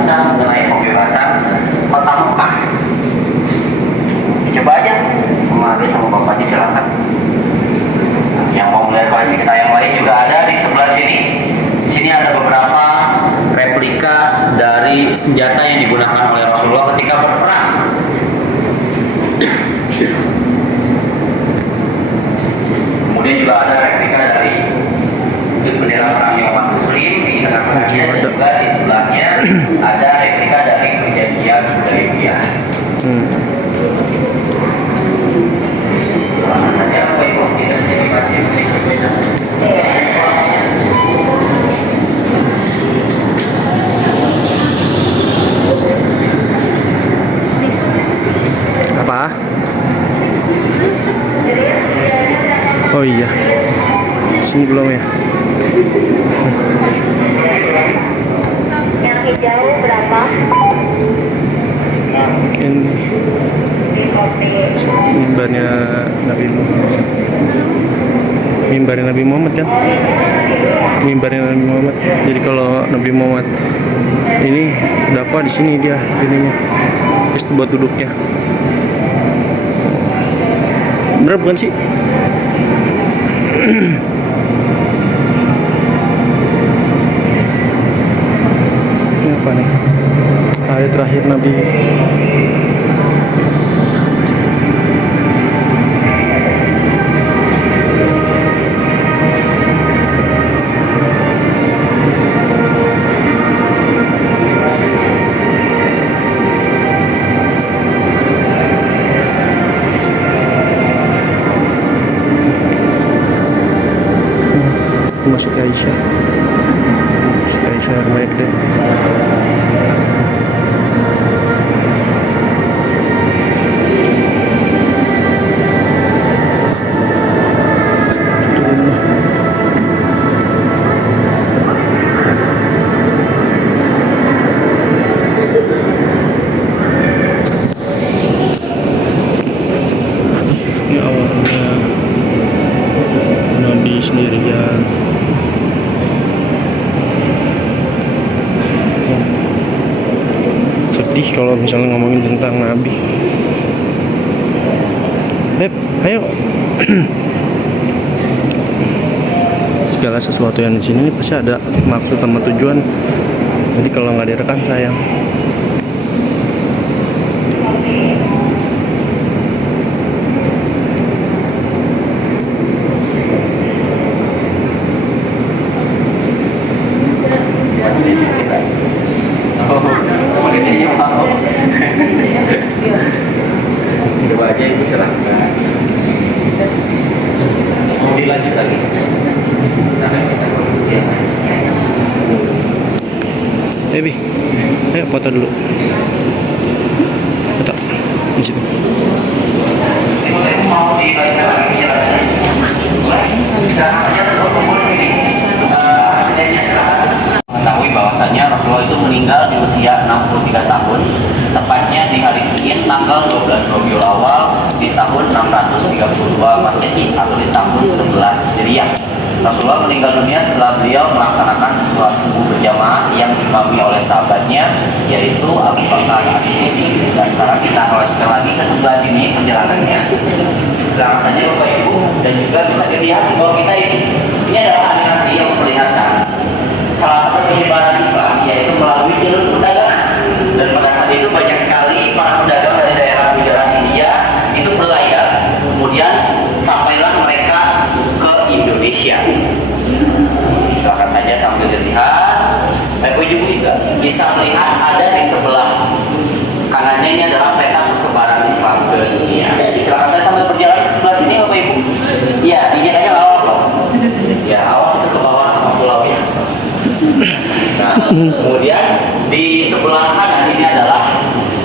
Bisa mengenai pembebasan kota Mekah. Coba aja sama sama bapaknya, silakan. Yang mau melihat koleksi kita yang lain juga ada di sebelah sini. Di sini ada beberapa replika dari senjata yang digunakan oleh Rasulullah ketika berperang. Kemudian juga ada replika dari bendera perang umat Muslim di tengah-tengahnya, dan juga di sebelahnya ada replika dari perjanjian Hudaybiyah. Selamat saja Bapak Ibu, kita sini masih berbeda. Apa? Oh iya, sini belum ya. Yang hijau berapa? Ini mimbarnya Nabi Muhammad. Mimbarnya Nabi Muhammad kan? Mimbarnya Nabi Muhammad. Jadi kalau Nabi Muhammad ini dapat di sini dia ininya. Itu buat duduknya. Bener bukan sih? Ini apa nih? Hari terakhir Nabi. Masuk ke Aisyah. Masuk ke Aisyah baik deh. Ini awalnya Nabi sendirian. Sedih kalau misalnya ngomongin tentang Nabi. Ayo. Segala sesuatu yang di sini pasti ada maksud sama tujuan. Jadi kalau nggak direkam sayang. Coba aja ibu silahkan. Mau dilanjut lagi? Bi, ayo foto dulu. Foto di situ. Mau dilanjut lagi? Mengetahui bahwasannya Rasulullah itu meninggal di usia 63 tahun, tepatnya di hari Senin tanggal 12 Rabiul Awal di tahun 632 Masehi atau di tahun 11 Hijriah. Rasulullah meninggal dunia setelah beliau melaksanakan sholat subuh berjamaah yang diimami oleh sahabatnya, yaitu Abu Bakar As-Siddiq. Dan sekarang kita lanjutkan lagi ke sebelah sini perjalanannya. Perjalanannya Bapak Ibu, dan juga bisa dilihat di bawah kita ini adalah animasi yang memperlihatkan salah satu penyebaran Islam, yaitu melalui jalur perdagangan. Dan pada saat itu banyak sekali para pedagang dari daerah Gujarat India itu berlayar, kemudian sampailah mereka ke Indonesia. Silakan saja sambil dilihat. Bapak Ibu juga bisa melihat ada di sebelah kanannya ini adalah peta persebaran Islam ke dunia. Silakan saya sambil berjalan ke sebelah sini Bapak Ibu. Ya, ini kayaknya awas loh. Ya, awas itu ke bawah sama pulau ya. Nah, kemudian di sebelah kanan ini adalah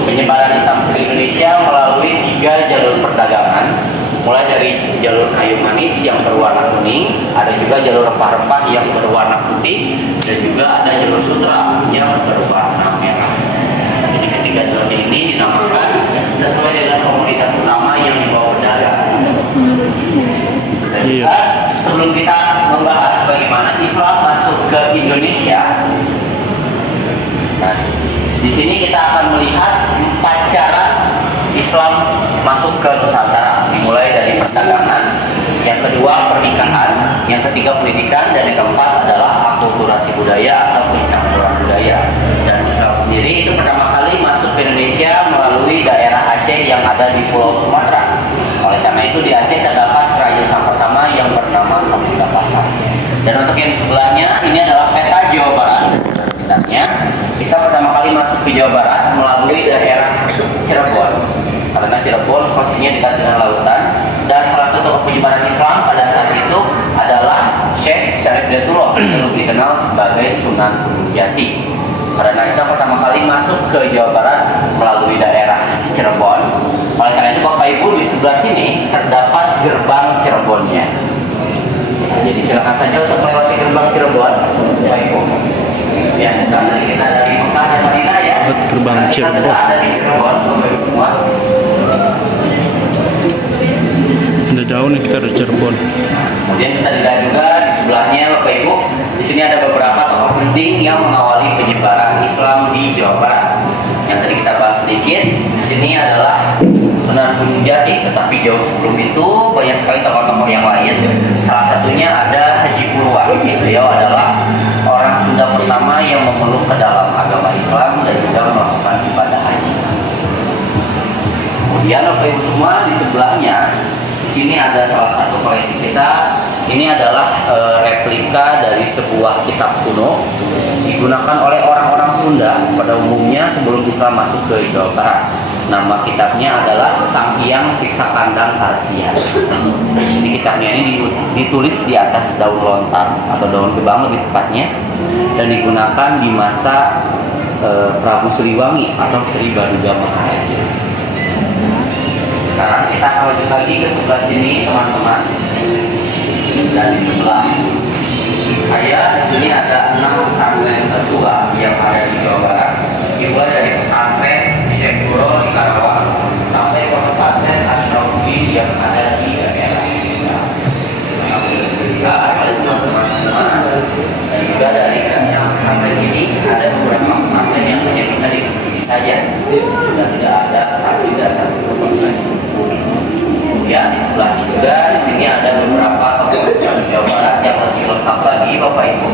penyebaran Islam ke Indonesia melalui 3 jalur perdagangan, mulai dari jalur kayu manis yang berwarna kuning, ada juga jalur rempah-rempah yang berwarna putih, dan juga ada jalur sutra yang berwarna merah. Jadi ketiga jalur ini dinamakan sesuai dengan komoditas utama yang dibawa pedagang. Dan juga sebelum kita membahas bagaimana Islam masuk ke Indonesia, nah, di sini kita akan melihat 4 cara Islam masuk ke Nusantara, dimulai dari perdagangan, yang kedua pernikahan, yang ketiga pendidikan, dan yang keempat adalah akulturasi budaya atau pencampuran budaya. Dan Islam sendiri itu pertama kali masuk ke Indonesia melalui daerah Aceh yang ada di Pulau Sumatera. Oleh karena itu di Aceh terdapat kerajaan pertama yang bernama Samudra Pasar. Dan untuk yang di sebelahnya ini adalah peta Jawa Barat dan sekitarnya. Bisa pertama kali masuk ke Jawa Barat melalui daerah Cirebon, karena Cirebon posisinya dekat dengan lautan. Dan salah satu penyebaran Islam pada saat itu adalah Syekh Syarif Hidayatullah yang lebih dikenal sebagai Sunan Gunung Jati. Karena Islam pertama kali masuk ke Jawa Barat melalui daerah Cirebon. Oleh karena itu Bapak Ibu di sebelah sini terdapat gerbang Cirebonnya. Jadi silakan saja untuk melewati gerbang Cirebon, Bapak Ibu. Ya, karena kita dari Mekah dan Madinah ya. Gerbang Cirebon. Ada di Cirebon, Bapak Ibu semua. Udah jauh nih kita dari Cirebon. Kemudian bisa dilihat juga di sebelahnya Bapak Ibu, di sini ada beberapa tokoh penting yang mengawali penyebaran Islam di Jawa Barat. Yang tadi kita bahas sedikit, di sini adalah Sunan Gunung Jati, tetapi jauh sebelum itu banyak sekali tokoh-tokoh yang lain. Salah satunya ada Haji Purwa. Beliau adalah orang Sunda pertama yang memeluk ke dalam agama Islam dan juga melakukan ibadah haji. Kemudian Bapak Ibu semua, di sebelahnya di sini ada salah satu koleksi kita. Ini adalah replika dari sebuah kitab kuno digunakan oleh orang-orang Sunda pada umumnya sebelum Islam masuk ke Jawa Barat. Nama kitabnya adalah Sang Hyang Siksa Kandang Tarsia. Jadi kitabnya ini ditulis di atas daun lontar atau daun gebang lebih tepatnya, dan digunakan di masa Prabu Siliwangi atau Sri Baduga Maharaja. Sekarang kita akan lanjut lagi ke sebelah sini teman-teman. Dan di sebelah saya di sini ada 6 pesantren tertua yang ada di Jawa Barat. Dimulai dari pesantren Syekh Nurul di Karawang sampai ke pesantren Asy-Syafi'i yang ada di daerah juga ada teman-teman. Dan juga dari yang pesantren ini ada beberapa pesantren yang hanya bisa diikuti saja dan tidak ada satu pesantren. Ya, di sebelah juga di sini ada beberapa tokoh Jawa Barat yang lebih lengkap lagi Bapak Ibu.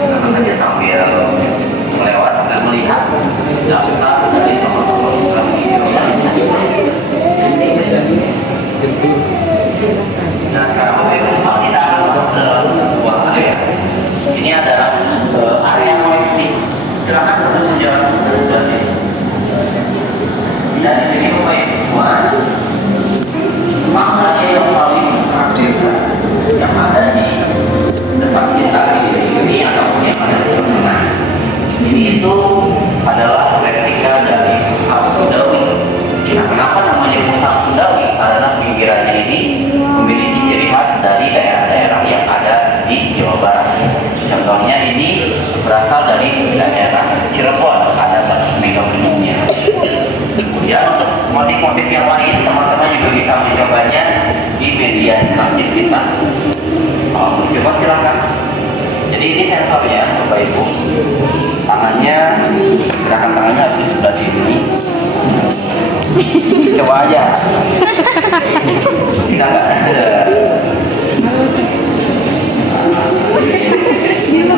Karena saja sambil melewat sambil melihat daftar dari tokoh-tokoh Islam di Jawa Barat. Nah, sekarang Bapak Ibu semua kita akan masuk ke dalam sebuah area. Ini adalah area koleksi. Silakan untuk jalan ke sebelah sini. Dan di sini Bapak Ibu semua, maknanya yang paling aktif yang ada di depan kita di sini ataupun yang ada di tengah ini itu adalah replika dari Mushaf Sundawi. Nah, kenapa namanya Mushaf Sundawi? Karena pinggirannya ini memiliki ciri khas dari daerah-daerah yang ada di Jawa Barat. Contohnya ini berasal dari daerah Cirebon, ada batu megaumumnya. Kemudian untuk motif-motif yang lain teman-teman juga bisa mencobanya di media interaktif kita. Kalau mau coba silakan. Jadi ini sensornya Bapak Ibu. Tangannya, gerakan tangannya harus di sebelah sini. Coba aja. Bisa nggak?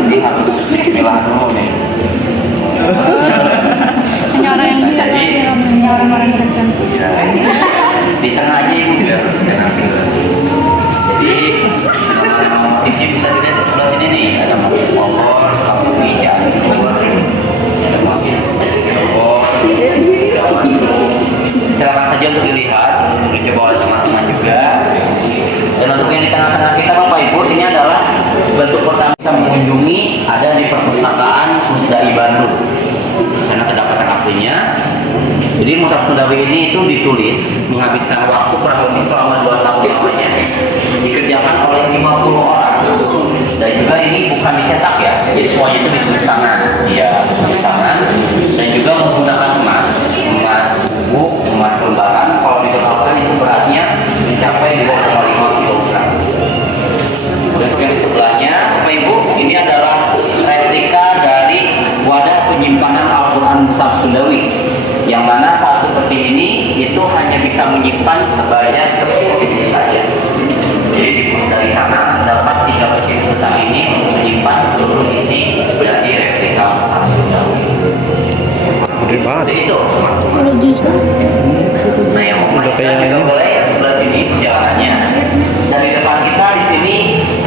Ini harus bismillah dulu nih. Hanya orang yang bisa, hanya orang-orang yang tertentu. Di tengah aja Ibu biar enak. Jadi motifnya bisa dilihat di sebelah sini nih. Ada motif Bogor, Sukabumi, Cianjur, ada motif Cirebon, Bandung. Silakan saja untuk dilihat, untuk dicoba oleh teman-teman juga. Dan untuk yang di tengah-tengah kita Bapak Ibu, ini adalah bentuk pertama bisa mengunjungi ada di perpustakaan Pusdai Bandung. Karena terdapat aslinya. Jadi Mushaf Sundawi ini itu ditulis menghabiskan waktu kurang lebih selama 2 tahun lamanya. Dikerjakan oleh 50 orang. Dan juga ini bukan dicetak ya. Jadi semuanya itu ditulis tangan. Iya, ditulis tangan. Dan juga menggunakan emas bubuk, emas lembaran. Kalau ditotalkan itu beratnya mencapai 2,5 kg. Untuk yang di sebelahnya, Bapak Ibu, ini adalah replika dari wadah penyimpanan Al-Quran Mushaf Sundawi, yang mana satu peti ini itu hanya bisa menyimpan sebanyak 10 peti saja. Jadi dari sana terdapat 3 peti sebesar ini untuk menyimpan seluruh isi dari replika Mushaf Sundawi. Seperti itu. 10 juz. Nah, yang mau main juga boleh ya sebelah sini perjalanannya. Dan di depan kita di sini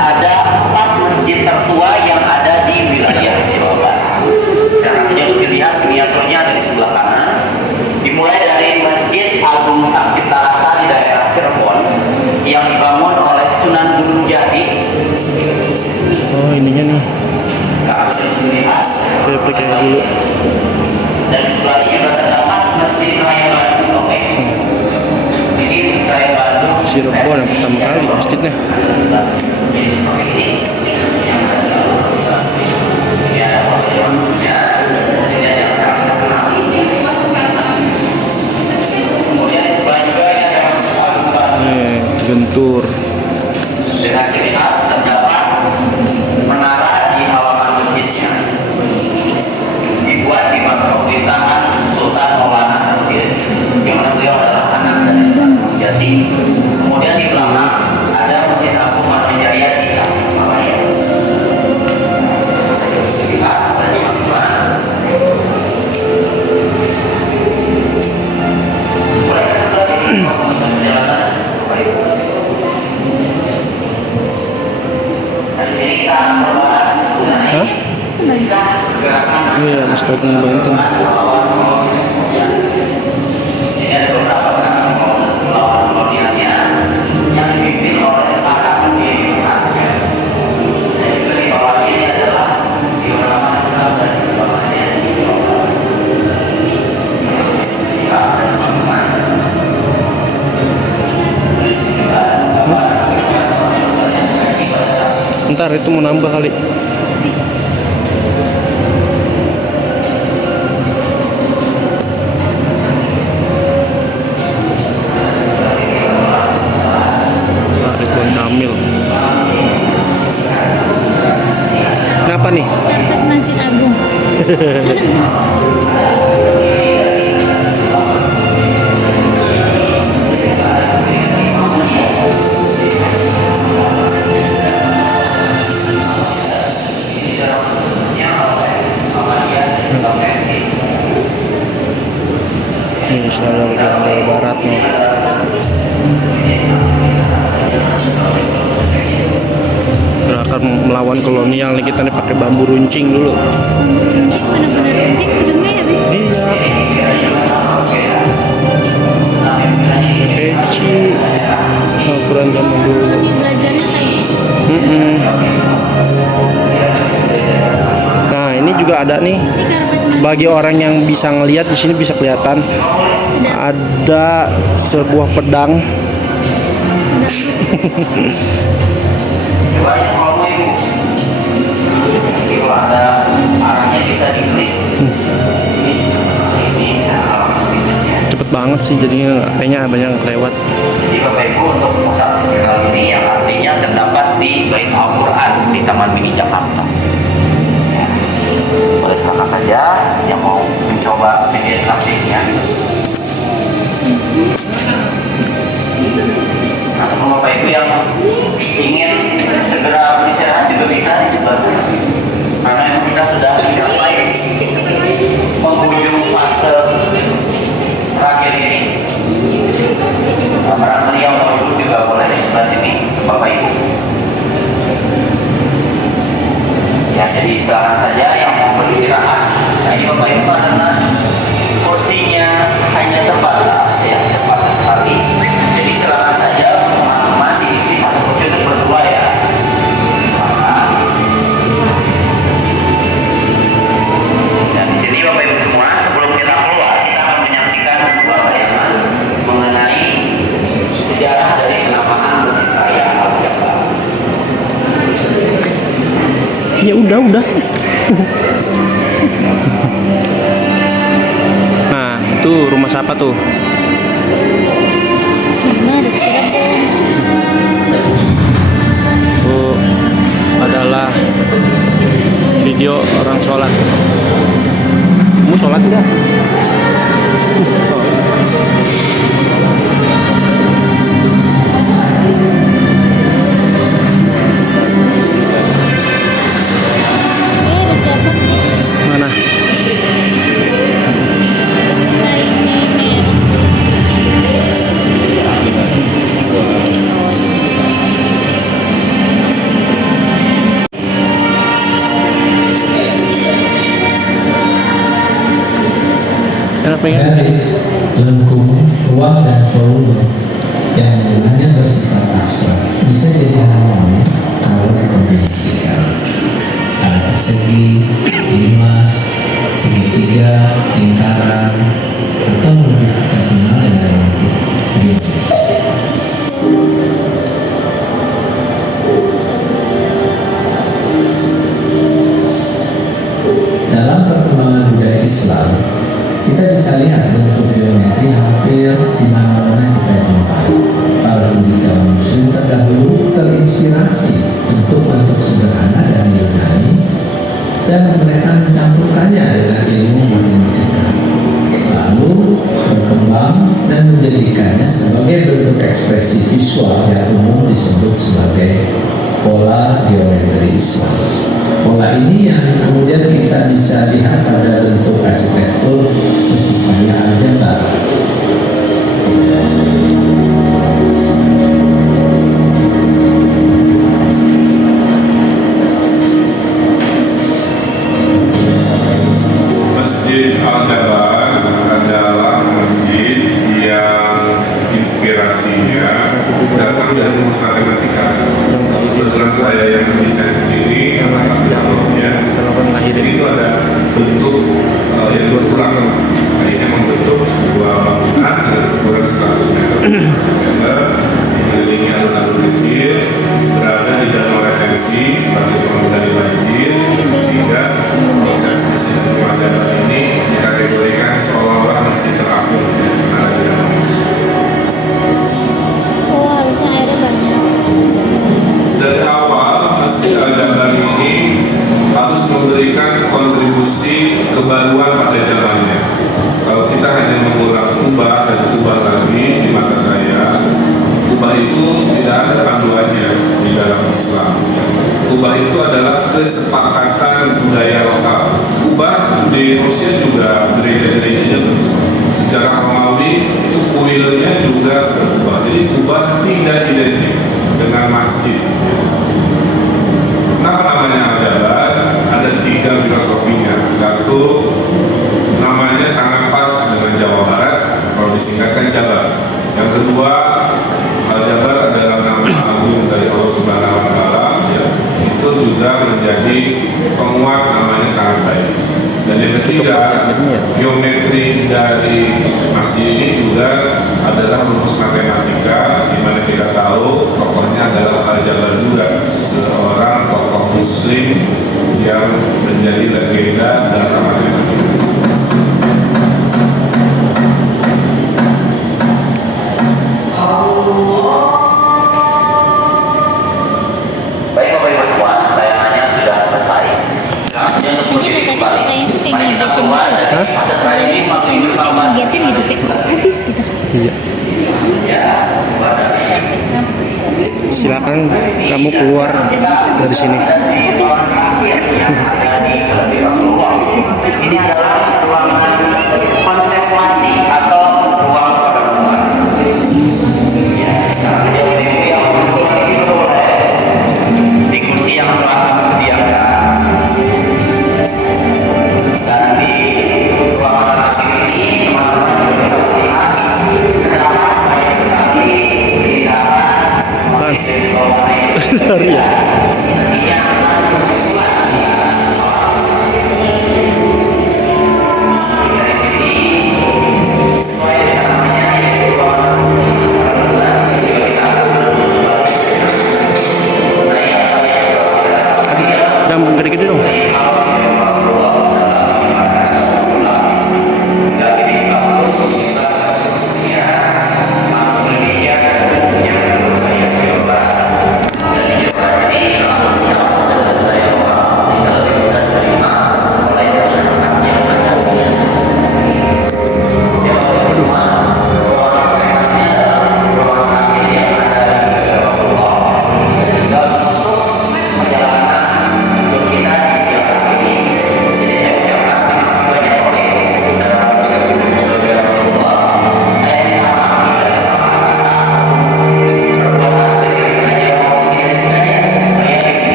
ada 4 masjid tertua yang ada di wilayah Jawa Barat. Silakan saja untuk dilihat miniaturnya ada di sebelah kanan. Dimulai dari Masjid Agung Sang Cipta Rasa di daerah Cirebon yang dibangun oleh Sunan Gunung Jati. Oh, ininya nih. Silakan saja untuk dilihat. Replikanya dulu. Dan di sebelah ini juga terdapat Masjid Raya Bandung. Oke. Ini Masjid Raya Bandung. Cirebon yang pertama kali masjidnya. Jadi seperti ini. Ini ada pojoknya. Ini ada yang sekarang kita kenal. Kemudian di sebelah juga ini ada Gentur. dengan ciri khas terdapat menara di halaman masjidnya. Dibuat di masa pemerintahan Sultan Maulana Sabir. Benten. Ini ada beberapa pulau kolonialnya yang dipimpin oleh para pendiri Israel. Dan juga di bawahnya ini adalah dioraman Israel dan di bawahnya Ntar itu mau nambah kali. Ridwan Kamil. Kenapa nih? Dapat Masjid Agung. Ini Jawa Barat nih. Gerakan melawan kolonial nih, kita nih pakai bambu runcing dulu. Benar-benar runcing ujungnya ya, Bi? Iya. Peci. Al-Quran zaman dulu. Di belajarnya kayak gitu. Nah ini juga ada nih. Ini karpet Masjid. Bagi orang yang bisa ngelihat di sini bisa kelihatan ada sebuah pedang. banyak kalau ibu. Jadi kalau ada arahnya bisa diklik. Ini Cepet banget sih jadinya, kayaknya banyak lewat. Jadi Bapak Ibu untuk pusat istiqlal ini yang aslinya terdapat di Bait Al-Quran di Taman Mini Jakarta. Boleh silakan saja yang mau mencoba media aslinya. Nah, untuk Bapak Ibu yang ingin segera beristirahat juga bisa di sebelah sana. Karena memang kita sudah mencapai penghujung fase terakhir ini. Barangkali yang mau duduk juga boleh di sebelah sini, Bapak Ibu. Ya, jadi silakan saja yang mau beristirahat. Nah, ini Bapak Ibu karena kursinya hanya terbatas, ya, terbatas sekali. Jadi silakan saja teman-teman diisi satu kursi untuk berdua ya. Dan di sini Bapak Ibu semua, sebelum kita keluar, kita akan menyaksikan sebuah tayangan mengenai sejarah dari kenamaan Masjid Raya Al-Jabar. Ya udah. Nah itu rumah siapa tuh? Nah, ada Cirebon. Itu adalah video orang sholat. Kamu sholat tidak? Ini ada Cirebon. Mana? Nah, ini merah. Enak pengen? Garis lengkung, ruang dan volume yang hubungannya bersifat abstrak bisa jadi harmoni kalau dikombinasikan. Ada persegi, limas, segitiga, lingkaran, atau lebih terkenal dengan bentuk geometri. Dalam perkembangan budaya Islam, kita bisa lihat bentuk geometri hampir di mana-mana kita jumpai. Para cendekia Muslim terdahulu terinspirasi bentuk-bentuk sederhana dari Yunani dan mereka mencampurkannya dengan ilmu matematika. Lalu berkembang dan menjadikannya sebagai bentuk ekspresi visual yang umum disebut sebagai pola geometri Islam. Pola ini yang kemudian kita bisa lihat pada bentuk arsitektur Masjid Raya Al-Jabar. seolah-olah masjid terapung. Oh, harusnya airnya banyak. Dari awal Masjid Al-Jabar ini harus memberikan kontribusi kebaruan pada zamannya. Kalau kita hanya mengulang kubah dan kubah lagi di mata saya, kubah itu tidak ada panduannya di dalam Islam. Kubah itu adalah kesepakatan budaya lokal. Kubah di Rusia juga gereja-gerejanya secara Romawi itu kuilnya juga berubah. Jadi kubah tidak identik dengan masjid. Kenapa namanya Al-Jabar? Ada 3 filosofinya. Satu, namanya sangat pas dengan Jawa Barat, kalau disingkatkan Jabar. Yang kedua, Al-Jabar adalah nama agung dari Allah Subhanahu wa Ta'ala, ya. Itu juga menjadi penguat namanya sangat baik. Dan yang ketiga, geometri dari masjid ini juga adalah rumus matematika, di mana kita tahu tokohnya adalah Al-Jabar juga, seorang tokoh Muslim yang menjadi legenda dalam matematika. Baik Bapak Ibu semua, tayangannya sudah selesai. Selanjutnya untuk Mungkin yang tadi selesai itu kayak ngagetin gitu. masa terakhir ini Selesai itu kayak ngagetin gitu, kayak habis gitu. Iya. Silakan kamu keluar dari sini. ini adalah ruangan kontemplasi atau ruang perenungan. Di kursi yang telah kami sediakan dan di ruangan ini teman-teman bisa melihat terdapat banyak sekali Sorry ya. Dampung gede-gede dong.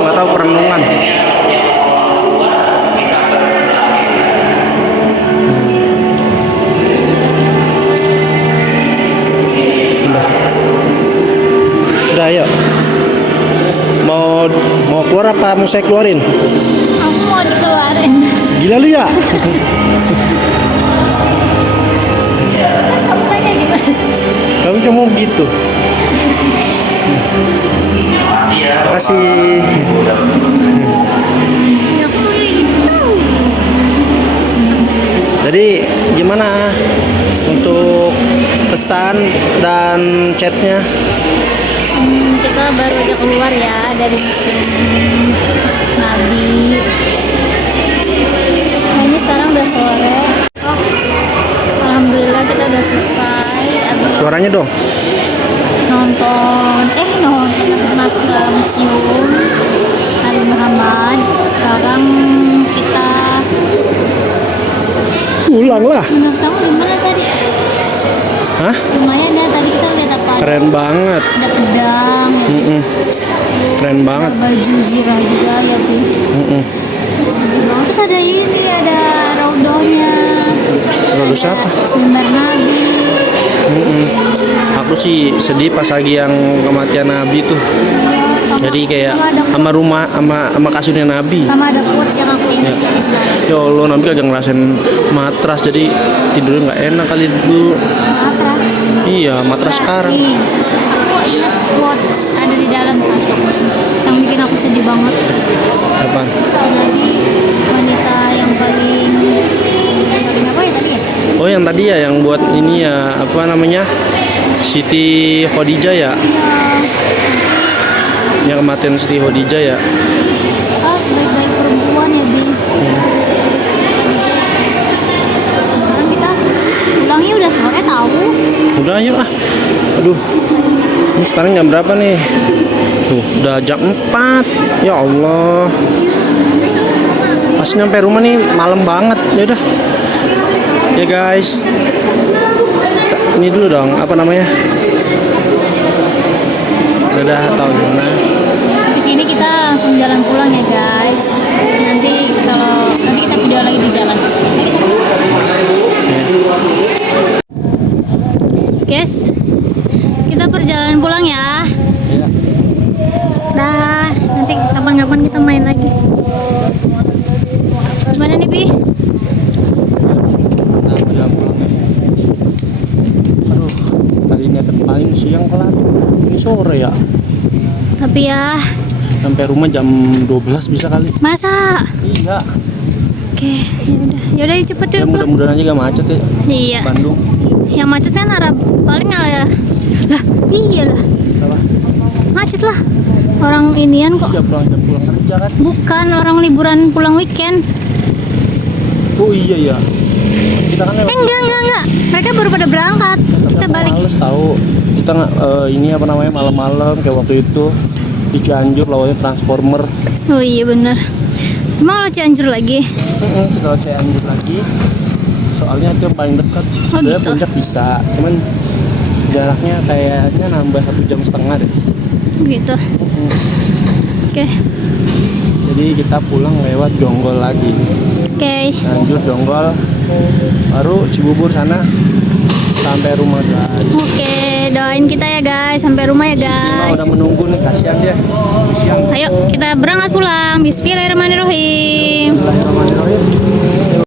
Nggak tahu perenungan. Udah ayo. Mau keluar apa mau saya keluarin? Aku mau dikeluarin. Gila lu ya? Kan kamu nanya gimana? Kamu cuma gitu. Makasih. Ya aku mau itu. Jadi gimana untuk pesan dan chatnya? Kita baru aja keluar ya dari museum Nabi. Nah, ini sekarang udah sore. Oh, alhamdulillah kita udah selesai. Abis Suaranya dong. nonton masuk ke museum Nabi Muhammad. Sekarang kita Pulang lah. menurut kamu gimana tadi? Hah? Lumayan ya, tadi kita lihat apa? Keren banget. Ada pedang, Keren banget. baju zirah juga ya, Bi. Terus ada ini, ada raudahnya. Raudah siapa? Mimbar Nabi. Aku sih sedih pas lagi yang kematian Nabi tuh. Jadi kayak sama rumah sama kasurnya Nabi. Sama ada quotes yang aku ingat sampai sekarang. Ya Allah, Nabi kagak ngerasain matras, jadi tidurnya nggak enak kali dulu. Matras. Iya, matras sekarang. Nih, aku ingat quotes ada di dalam satu yang bikin aku sedih banget. Apa? Jadi wanita yang paling apa ya tadi ya? Oh yang tadi ya, yang buat ini ya, apa namanya, Siti Khadijah ya, yang kematian Siti Khadijah ya. Sebaik-baik perempuan ya Bi. Sekarang kita pulangnya udah sore tahu. Udah yuk ah. Aduh, ini sekarang jam berapa nih? Tuh, udah jam 4. Ya Allah, pas nyampe rumah nih malam banget. Ya udah ya guys, ini dulu dong, apa namanya, udah tahu gimana. Di sini kita langsung jalan pulang ya guys. Nanti kita video lagi di jalan. Ayo kita pulang. Guys, kita perjalanan pulang ya. Ya. Dah, nanti kapan-kapan kita main lagi. Gimana nih Pi? Nah, udah pulang ya. Aduh, tadi niatan paling siang kelar. Ini sore ya. Tapi ya, Sampai rumah jam 12 bisa kali. masa? Iya. Oke, yaudah cepet Ya pulang. mudah-mudahan aja gak macet ya. Iya. Bandung. Yang macet kan arah paling ya. Lah, iyalah. Apa? Macet lah. Orang inian kok. Ya pulang kerja kan. Bukan orang liburan pulang weekend. Oh iya ya. Kita kan lewat. Enggak. Mereka baru pada berangkat. Kita balik. Males tahu. Kita nggak ini apa namanya, malam-malam kayak waktu itu di Cianjur lawannya Transformer. Oh iya bener. Emang lo Cianjur lagi? Kita lewat Cianjur lagi. Soalnya itu yang paling dekat. Oh, Sebenarnya gitu. Puncak bisa, cuman jaraknya kayaknya nambah 1,5 jam deh. Gitu. Oke. Jadi kita pulang lewat Jonggol lagi. Oke. Cianjur, Jonggol, baru Cibubur sana sampai rumah guys. Oke, doain kita ya guys sampai rumah ya Nah, guys. udah menunggu nih, kasihan dia. Siang. Ayo kita berangkat pulang. Bismillahirrahmanirrahim. Bismillahirrahmanirrahim.